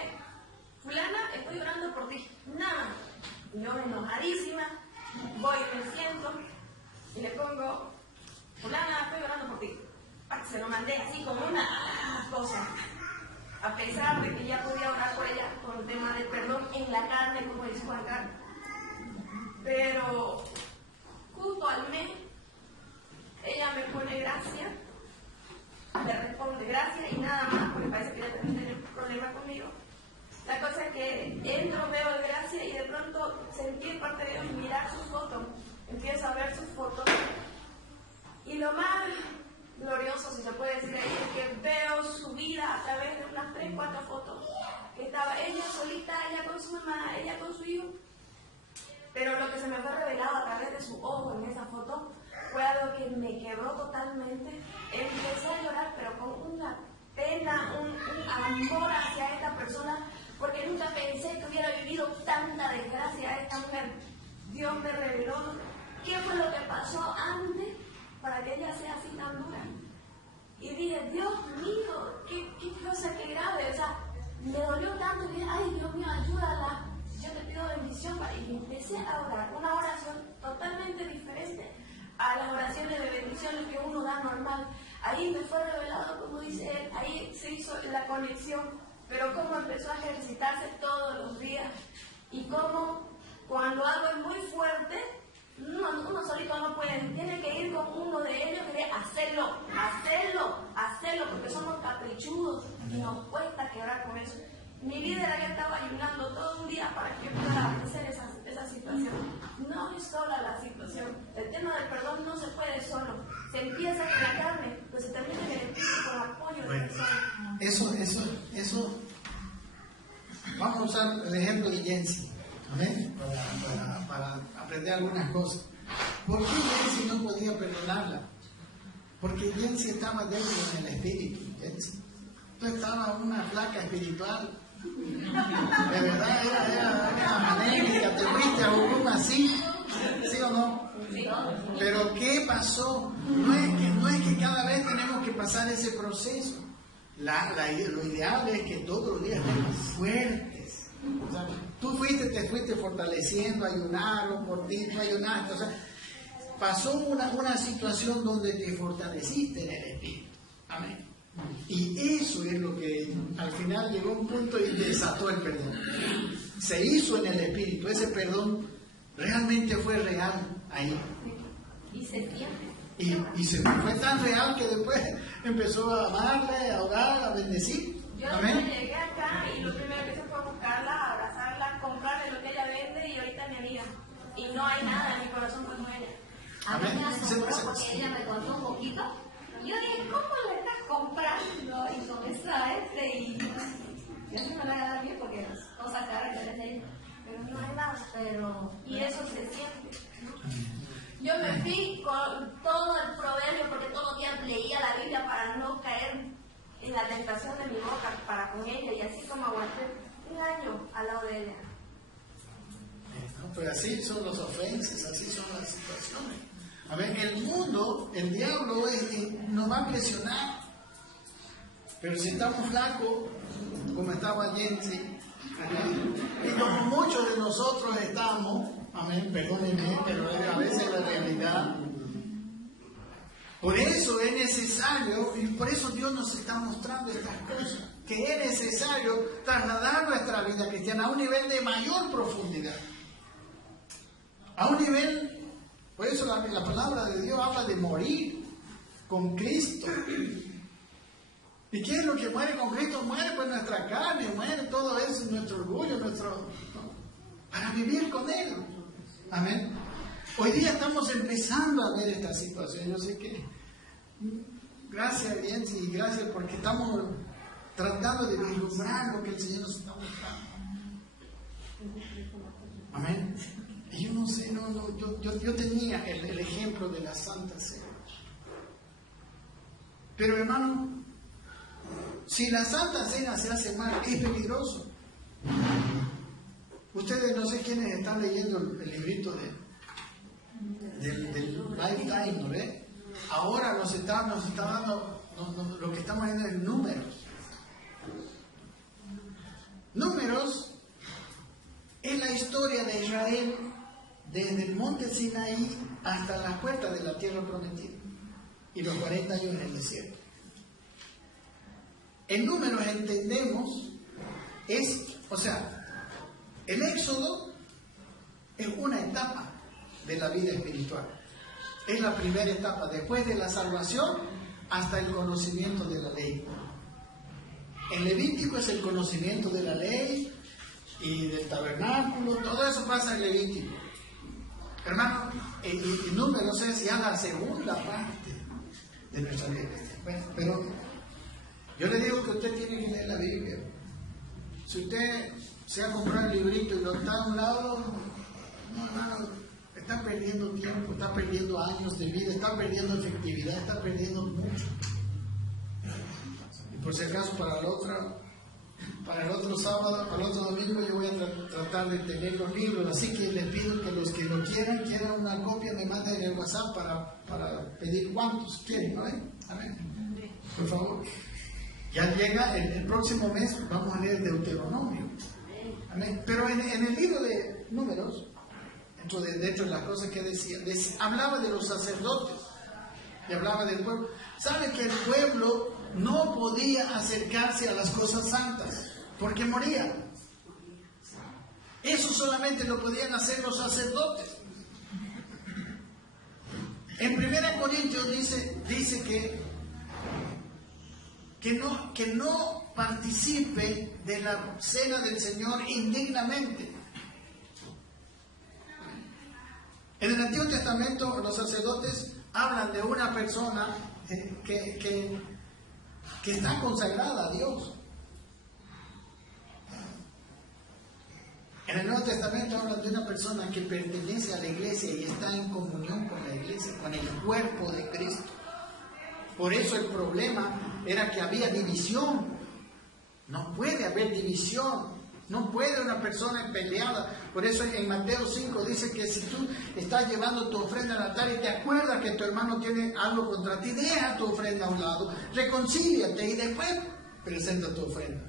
fulana, estoy orando por ti. Nada. Yo enojadísima, voy, me siento y le pongo, fulana, estoy orando por ti. Se lo mandé así como una cosa. A pesar de que ya podía orar por ella por el tema del perdón en la carne, como dice Juan Carlos. Pero justo al mes, ella me pone gracia, le responde gracia y nada más, porque parece que ella también tiene un problema conmigo. La cosa es que entro, veo el gracia y de pronto sentí parte de Dios mirar sus fotos. Empiezo a ver sus fotos. Y lo más glorioso, si se puede decir ahí, es que veo su vida a través de unas 3, 4 fotos. Que estaba ella solita, ella con su mamá, ella con su hijo. Pero lo que se me fue revelado a través de su ojo en esa foto fue algo que me quebró totalmente. Empecé a llorar, pero con una pena, un amor hacia esta persona, porque nunca pensé que hubiera vivido tanta desgracia a esta mujer. Dios me reveló qué fue lo que pasó antes para que ella sea así tan dura. Y dije, Dios mío, qué cosa, qué grave. O sea, me dolió tanto y dije, ay, Dios mío, ayúdala. Yo te pido bendición para... Y empecé a orar, una oración totalmente diferente a las oraciones de bendiciones que uno da normal. Ahí me fue revelado, como dice él, ahí se hizo la conexión, pero cómo empezó a ejercitarse todos los días y cómo cuando algo es muy fuerte, uno solito no puede, tiene que ir con uno de ellos que hacerlo, porque somos caprichudos y nos cuesta quebrar con eso. Mi líder había estado ayunando todo un día para que yo pudiera vencer esa situación. No es sola la situación. El tema del perdón no se puede solo. Se empieza con la carne, pues se termina en el espíritu con apoyo de persona. Eso. Vamos a usar el ejemplo de Jensi, ¿okay? para aprender algunas cosas. ¿Por qué Jensi no podía perdonarla? Porque Jensi estaba débil en el espíritu. Jensi. Tú estabas una flaca espiritual. De verdad, era anémica, te fuiste a un así, ¿sí o no? Pero ¿qué pasó? No es que cada vez tenemos que pasar ese proceso. Lo ideal es que todos los días estemos fuertes. O sea, tú te fuiste fortaleciendo, ayunaron por ti, tú ayunaste. O sea, pasó una situación donde te fortaleciste en el Espíritu. Amén. Y eso es lo que al final llegó a un punto y desató el perdón. Se hizo en el Espíritu. Ese perdón realmente fue real ahí. Y se siente. Y se fue tan real que después empezó a amarle, a orar, a bendecir. Yo Amén. llegué acá y lo primero que hice fue buscarla, abrazarla, comprarle lo que ella vende y ahorita es mi amiga. Y no hay nada en mi corazón con ella. A mí me Amén. asombró porque ella me contó un poquito. Yo dije, ¿cómo le estás comprando? Y con esa y ya se me la voy a dar bien porque las cosas caras que les de ella. Pero no hay nada. Y eso se siente. Yo me fui con todo el proverbio porque todos los días leía la Biblia para no caer en la tentación de mi boca para con ella y así como aguanté un año al lado de ella. Pues así son los ofensas, así son las situaciones. A ver, el mundo, el diablo nos va a presionar. Pero si estamos flacos, como estaba Jensi, y como muchos de nosotros estamos, amén, perdónenme, pero a veces es la realidad. Por eso es necesario, y por eso Dios nos está mostrando estas cosas, que es necesario trasladar nuestra vida cristiana a un nivel de mayor profundidad. A un nivel, por eso la palabra de Dios habla de morir con Cristo. ¿Y qué es lo que muere con Cristo? Muere pues nuestra carne, muere todo eso, nuestro orgullo, para vivir con Él. Amén. Hoy día estamos empezando a ver esta situación. Yo sé que, gracias Jensi, y gracias porque estamos tratando de vislumbrar lo que el Señor nos está mostrando. Amén. Y yo no sé, yo tenía el ejemplo de la Santa Cena. Pero hermano, si la Santa Cena se hace mal, es peligroso. Ustedes no sé quiénes están leyendo el librito del Lifetime, ¿no ve? Ahora nos está dando, lo que estamos viendo es números. Números es la historia de Israel desde el monte Sinaí hasta las puertas de la tierra prometida y los 40 años en el desierto. En números entendemos, el éxodo es una etapa de la vida espiritual. Es la primera etapa, después de la salvación hasta el conocimiento de la ley. En Levítico es el conocimiento de la ley y del tabernáculo, todo eso pasa en Levítico. Hermano, en números es ya la segunda parte de nuestra vida. Bueno, pero yo le digo que usted tiene que leer la Biblia. Si usted se ha comprado el librito y lo está a un lado, no, hermano, está perdiendo tiempo, está perdiendo años de vida, está perdiendo efectividad, está perdiendo mucho. Y por si acaso para el otro sábado, para el otro domingo, yo voy a tratar de tener los libros. Así que les pido que los que lo quieran una copia, me manden en el WhatsApp para pedir cuántos quieren, ¿no? Amén. Por favor. Ya llega el próximo mes, vamos a leer Deuteronomio. Amén. Pero en el libro de Números, dentro de las cosas que decía, hablaba de los sacerdotes y hablaba del pueblo. ¿Sabe que el pueblo no podía acercarse a las cosas santas porque moría? Eso solamente lo podían hacer los sacerdotes. En 1 Corintios dice que no participe de la cena del Señor indignamente. En el Antiguo Testamento los sacerdotes hablan de una persona que está consagrada a Dios. En el Nuevo Testamento hablan de una persona que pertenece a la iglesia y está en comunión con la iglesia, con el cuerpo de Cristo. Por eso el problema era que había división No puede haber división. No puede una persona peleada. Por eso en Mateo 5 dice que si tú estás llevando tu ofrenda al altar y te acuerdas que tu hermano tiene algo contra ti, deja tu ofrenda a un lado, reconcíliate y después presenta tu ofrenda.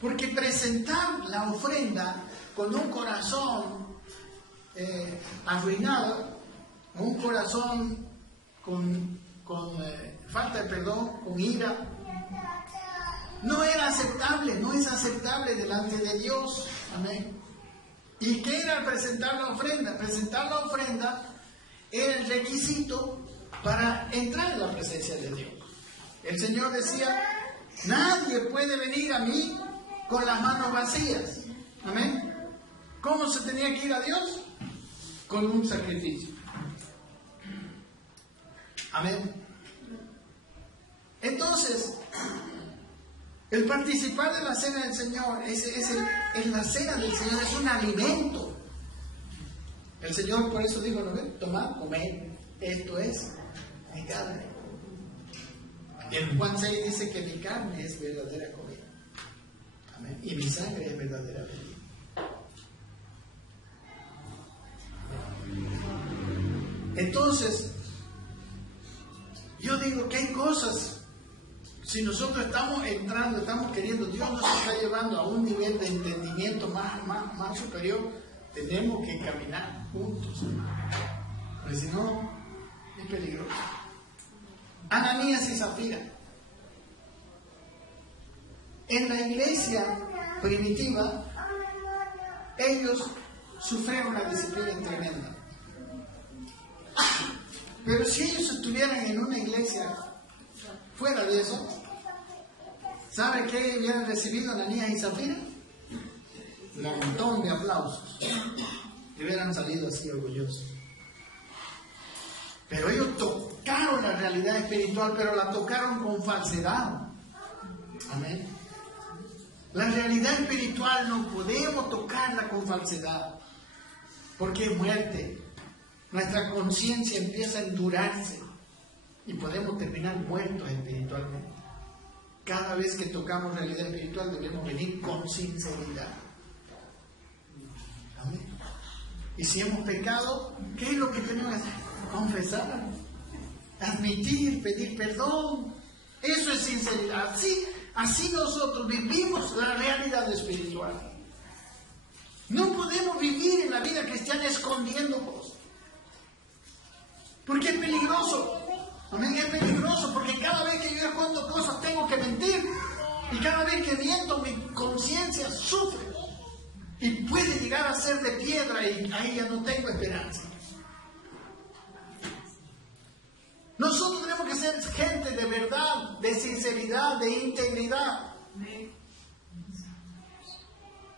Porque presentar la ofrenda con un corazón arruinado, un corazón con falta de perdón, con ira, no era aceptable, no es aceptable delante de Dios. Amén. ¿Y qué era presentar la ofrenda? Presentar la ofrenda era el requisito para entrar en la presencia de Dios. El Señor decía, nadie puede venir a mí con las manos vacías. Amén. ¿Cómo se tenía que ir a Dios? Con un sacrificio. Amén. Entonces, el participar de la cena del Señor es la cena del Señor, es un alimento. El Señor por eso dijo, ¿no ven? Tomad, comed, esto es mi carne. En Juan 6 dice que mi carne es verdadera comida. Amén. Y mi sangre es verdadera bebida. Entonces, yo digo que hay cosas. Si nosotros estamos entrando, estamos queriendo, Dios nos está llevando a un nivel de entendimiento más superior, tenemos que caminar juntos. Porque si no, es peligroso. Ananías y Zafira. En la iglesia primitiva, ellos sufrieron una disciplina tremenda. Pero si ellos estuvieran en una iglesia fuera de eso, ¿sabe qué hubieran recibido Ananías y Zafira? Un montón de aplausos. Y hubieran salido así orgullosos. Pero ellos tocaron la realidad espiritual, pero la tocaron con falsedad. Amén. La realidad espiritual no podemos tocarla con falsedad, porque es muerte. Nuestra conciencia empieza a endurarse y podemos terminar muertos espiritualmente. Cada vez que tocamos realidad espiritual debemos venir con sinceridad. Amén. Y si hemos pecado, ¿qué es lo que tenemos que hacer? Confesar, admitir, pedir perdón. Eso es sinceridad. Así nosotros vivimos la realidad espiritual. No podemos vivir en la vida cristiana escondiendo cosas. Porque es peligroso. Amén, es peligroso porque cada vez que yo cuento cosas tengo que mentir. Y cada vez que miento mi conciencia sufre. Y puede llegar a ser de piedra y ahí ya no tengo esperanza. Nosotros tenemos que ser gente de verdad, de sinceridad, de integridad.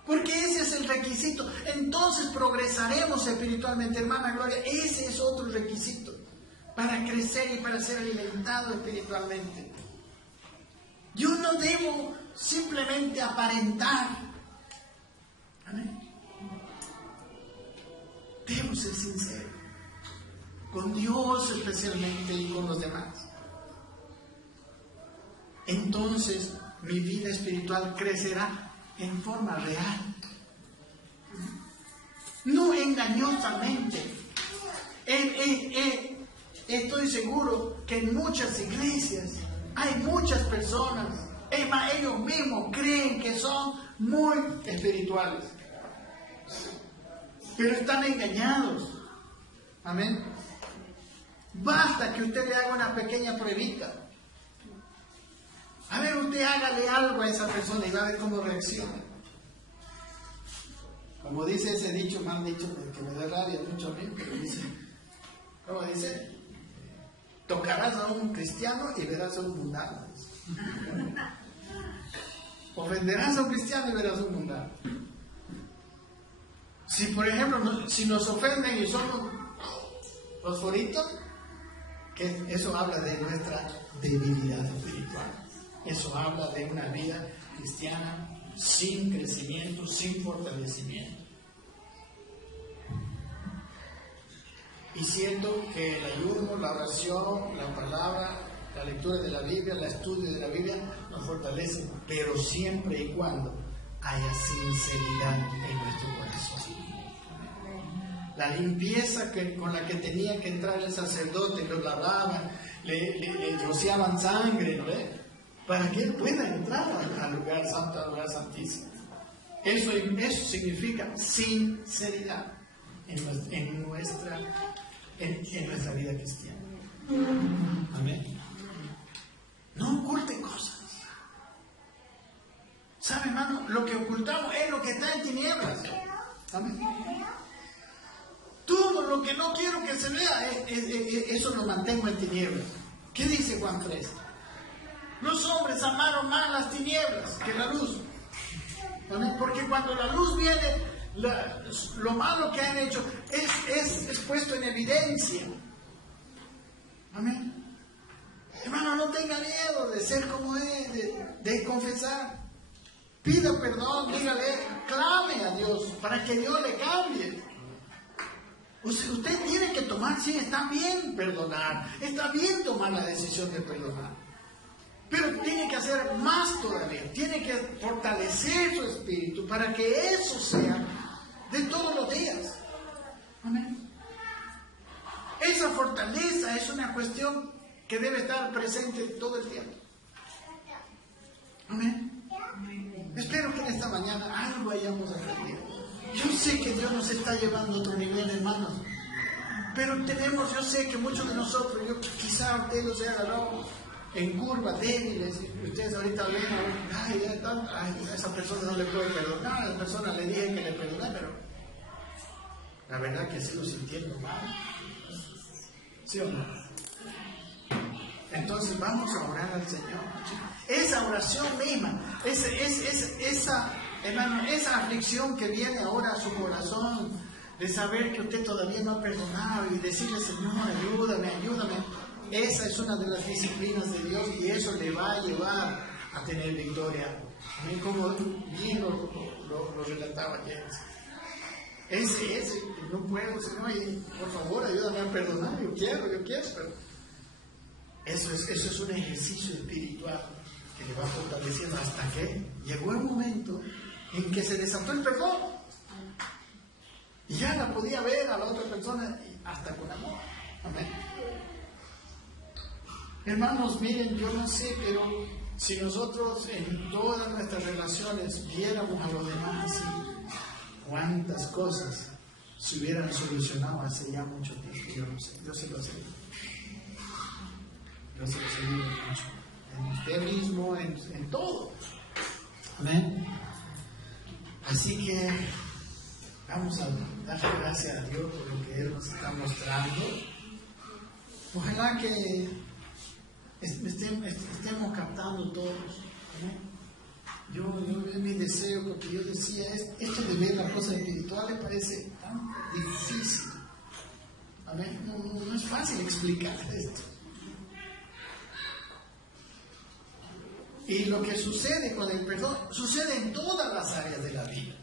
Porque ese es el requisito. Entonces progresaremos espiritualmente, hermana Gloria. Ese es otro requisito para crecer y para ser alimentado espiritualmente. Yo no debo simplemente aparentar. Amén. Debo ser sincero. Con Dios especialmente y con los demás. Entonces mi vida espiritual crecerá en forma real. No engañosamente. Estoy seguro que en muchas iglesias hay muchas personas, ellos mismos creen que son muy espirituales, pero están engañados. Amén. Basta que usted le haga una pequeña pruebita. A ver, usted hágale algo a esa persona y va a ver cómo reacciona. Como dice ese dicho, mal dicho, que me da rabia mucho a mí, pero dice, ¿cómo dice? Tocarás a un cristiano y verás a un mundano. Ofenderás a un cristiano y verás a un mundano. Si por ejemplo, si nos ofenden y somos fosforitos, que eso habla de nuestra debilidad espiritual. Eso habla de una vida cristiana sin crecimiento, sin fortalecimiento. Y siento que el ayuno, la oración, la palabra La lectura de la Biblia, el estudio de la Biblia nos fortalece, pero siempre y cuando haya sinceridad en nuestro corazón. La limpieza con la que tenía que entrar el sacerdote, lo lavaban, le rociaban sangre, ¿no? Para que él pueda entrar al lugar santo, al lugar santísimo. Eso significa sinceridad en nuestra vida cristiana. Amén. No oculte cosas. ¿Sabe, hermano? Lo que ocultamos es lo que está en tinieblas. Amén. Todo lo que no quiero que se vea, eso lo mantengo en tinieblas. ¿Qué dice Juan 3? Los hombres amaron más las tinieblas que la luz. ¿Amén? Porque cuando la luz viene, lo malo que han hecho es puesto en evidencia. Amén. Hermano, no tenga miedo de ser como es, de confesar. Pida perdón, dígale, clame a Dios para que Dios le cambie. Usted tiene que tomar, sí, está bien perdonar, está bien tomar la decisión de perdonar. Pero tiene que hacer más todavía, tiene que fortalecer su espíritu para que eso sea de todos los días. Amén. Esa fortaleza es una cuestión que debe estar presente todo el tiempo. Amén. Espero que en esta mañana algo hayamos aprendido. Yo sé que Dios nos está llevando a otro nivel, hermanos. Pero yo sé que muchos de nosotros, quizá usted los haya agarrado en curvas débiles. Y ustedes ahorita ven, a esa persona no le puedo perdonar, a esa persona le dije que le perdoné, pero la verdad que sigo sintiendo mal. ¿Sí o no? Entonces vamos a orar al Señor. Esa oración misma, hermano, esa aflicción que viene ahora a su corazón, de saber que usted todavía no ha perdonado y decirle, Señor, ayúdame, esa es una de las disciplinas de Dios y eso le va a llevar a tener victoria. Como bien lo relataba James. Ese, no puedo, Señor, por favor, ayúdame a perdonar, yo quiero, pero eso es un ejercicio espiritual que le va fortaleciendo hasta que llegó el momento en que se desató el perdón. Y ya la podía ver a la otra persona hasta con amor. Amén. Hermanos, miren, yo no sé, pero si nosotros en todas nuestras relaciones viéramos a los demás así, cuántas cosas se hubieran solucionado hace ya mucho tiempo. Yo no sé, yo se lo aseguro. Yo se lo aseguro mucho. En usted mismo, en todo. Amén. Así que vamos a darle gracias a Dios por lo que Él nos está mostrando. Ojalá que estemos captando todos. ¿Amén? Yo es mi deseo, porque yo decía, esto de ver las cosas espirituales parece tan difícil. Amén. No es fácil explicar esto. Y lo que sucede con el perdón, sucede en todas las áreas de la vida.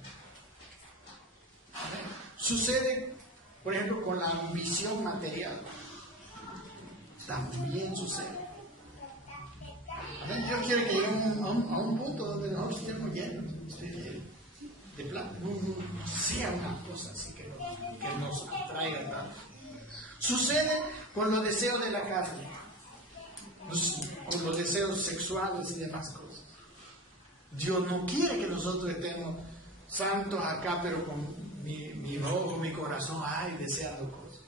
Sucede, por ejemplo, con la ambición material. También sucede. Dios quiere que lleguemos a un punto donde nosotros estemos llenos de plata. No sea una cosa así que nos atraiga tanto. Sucede con los deseos de la carne, con los deseos sexuales y demás cosas. Dios no quiere que nosotros estemos santos acá, pero con mi ojo, mi corazón, deseando cosas.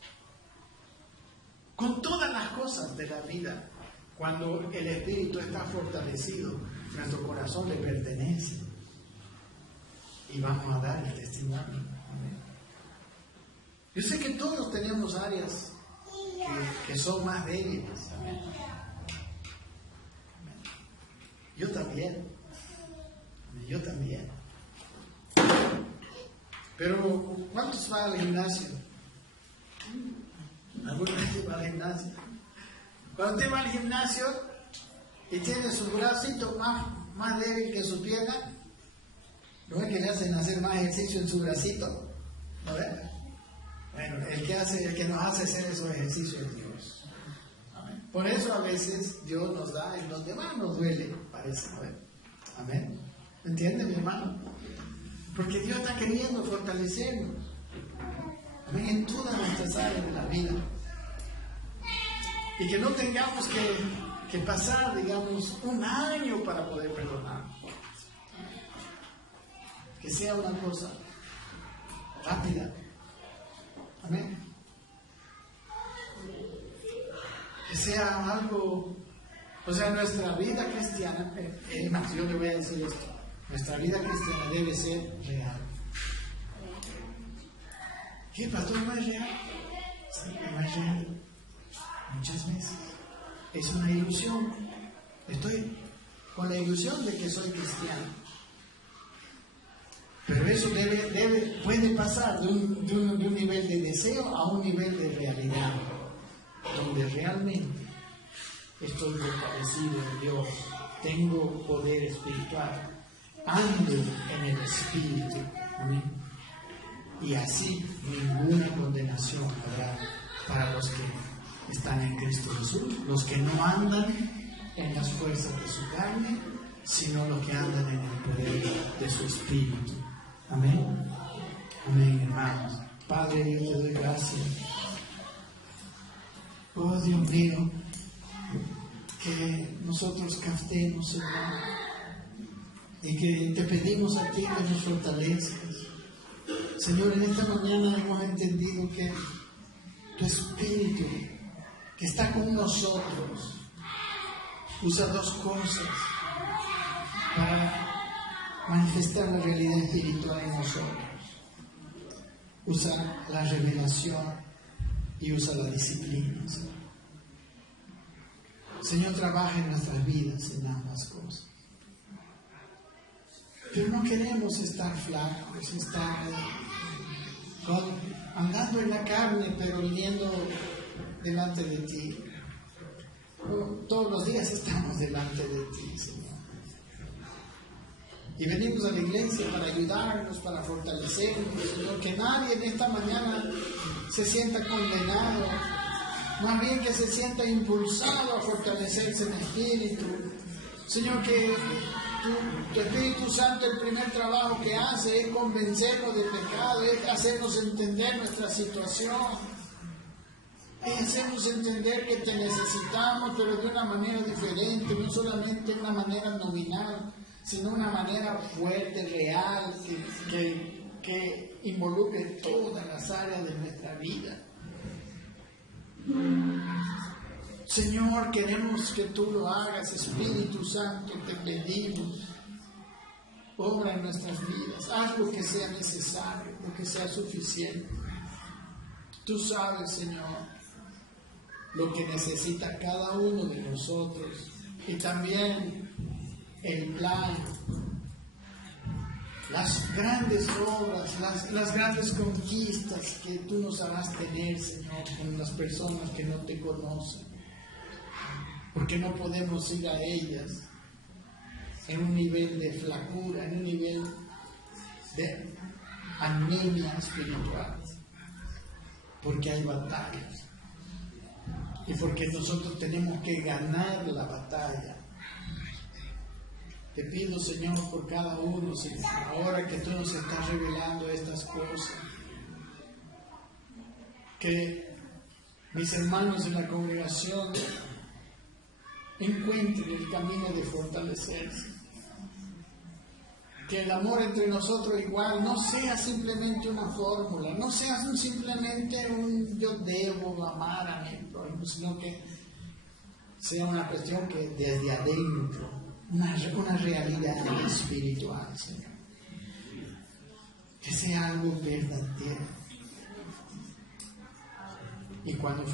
Con todas las cosas de la vida, cuando el espíritu está fortalecido, nuestro corazón le pertenece. Y vamos a dar el testimonio. Amén. Yo sé que todos tenemos áreas que son más débiles. Amén. Yo también. Pero, ¿cuántos van al gimnasio? ¿Alguna vez va al gimnasio? Cuando usted va al gimnasio y tiene su bracito más débil que su pierna, ¿no es que le hacen hacer más ejercicio en su bracito? ¿No ves? Bueno, el que nos hace hacer esos ejercicios es Dios. ¿Por Por eso a veces Dios nos da en donde más nos duele, parece, ¿no? Amén. ¿Entiende, mi hermano? Porque Dios está queriendo fortalecernos. Amén. En todas nuestras áreas de la vida. Y que no tengamos que pasar, digamos, un año para poder perdonar. Que sea una cosa rápida. Amén. Que sea algo, o sea, nuestra vida cristiana, más, yo le voy a decir esto, nuestra vida cristiana debe ser real. ¿Qué, pastor? ¿No es real? Sí, no es real. Muchas veces. Es una ilusión. Estoy con la ilusión de que soy cristiano. Pero eso puede pasar de un nivel de deseo a un nivel de realidad, donde realmente estoy fortalecido en Dios, tengo poder espiritual, ando en el Espíritu. Amén. Y así ninguna condenación habrá para los que están en Cristo Jesús, los que no andan en las fuerzas de su carne, sino los que andan en el poder de su Espíritu. Amén. Amén, hermanos. Padre, yo te doy gracias. Oh, Dios mío, que nosotros captemos, Señor, y que te pedimos a ti que nos fortalezcas. Señor, en esta mañana hemos entendido que tu Espíritu, que está con nosotros, usa dos cosas para manifestar la realidad espiritual en nosotros. Usa la revelación y usa la disciplina. Señor, trabaja en nuestras vidas en ambas cosas. Pero no queremos estar flacos, estar andando en la carne, pero viniendo delante de ti. Todos los días estamos delante de ti, Señor. Y venimos a la iglesia para ayudarnos, para fortalecernos, Señor. Que nadie en esta mañana se sienta condenado, más bien que se sienta impulsado a fortalecerse en espíritu. Señor, que tu Espíritu Santo, el primer trabajo que hace es convencernos del pecado, es hacernos entender nuestra situación, es hacernos entender que te necesitamos, pero de una manera diferente, no solamente de una manera nominal, sino una manera fuerte, real, que involucre todas las áreas de nuestra vida. Señor, queremos que tú lo hagas, Espíritu Santo, te pedimos. Obra en nuestras vidas, haz lo que sea necesario, lo que sea suficiente. Tú sabes, Señor, lo que necesita cada uno de nosotros y también el plan, las grandes obras, las grandes conquistas que tú nos harás tener, Señor, con las personas que no te conocen, porque no podemos ir a ellas en un nivel de flacura, en un nivel de anemia espiritual, porque hay batallas y porque nosotros tenemos que ganar la batalla. Te pido, Señor, por cada uno, Señor, ahora que tú nos estás revelando estas cosas, que mis hermanos en la congregación encuentren el camino de fortalecerse. Que el amor entre nosotros igual no sea simplemente una fórmula, no sea simplemente un yo debo amar a mi prójimo, sino que sea una cuestión que desde adentro, una realidad espiritual, Señor. Que sea algo verdadero. Y cuando